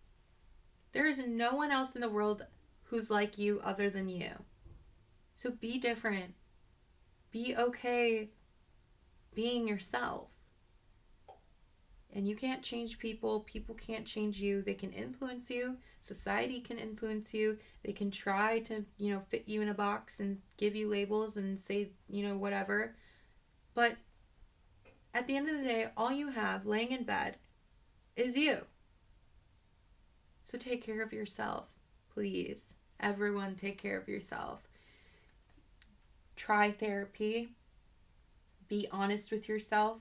There is no one else in the world who's like you other than you. So be different. Be okay being yourself. And you can't change people. People can't change you. They can influence you. Society can influence you. They can try to, fit you in a box and give you labels and say, whatever. But at the end of the day, all you have laying in bed is you. So take care of yourself, please. Everyone, take care of yourself. Try therapy. Be honest with yourself.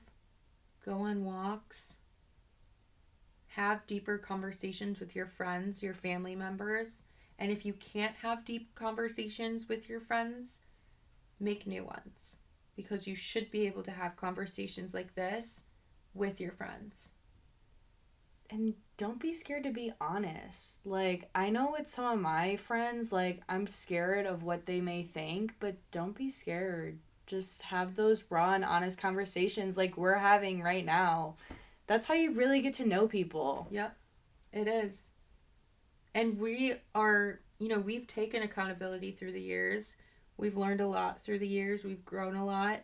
Go on walks. Have deeper conversations with your friends, your family members. And if you can't have deep conversations with your friends, make new ones. Because you should be able to have conversations like this with your friends. And don't be scared to be honest. Like, I know with some of my friends, like, I'm scared of what they may think, but don't be scared. Just have those raw and honest conversations like we're having right now. That's how you really get to know people. Yep, it is. And we are, we've taken accountability through the years. We've learned a lot through the years. We've grown a lot.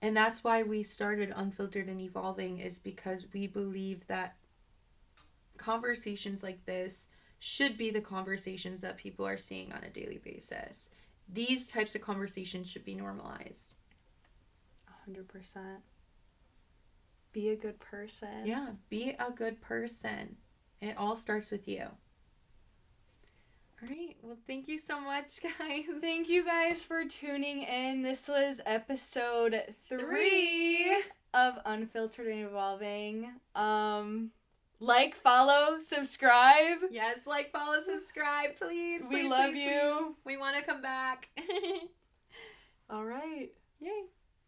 And that's why we started Unfiltered and Evolving, is because we believe that conversations like this should be the conversations that people are seeing on a daily basis. These types of conversations should be normalized. 100%. Be a good person. Yeah, be a good person. It all starts with you. All right. Well, thank you so much, guys. Thank you guys for tuning in. This was episode 3 of Unfiltered and Evolving. Like, follow, subscribe. Yes, like, follow, subscribe, please. We love you. Please. We want to come back. All right. Yay.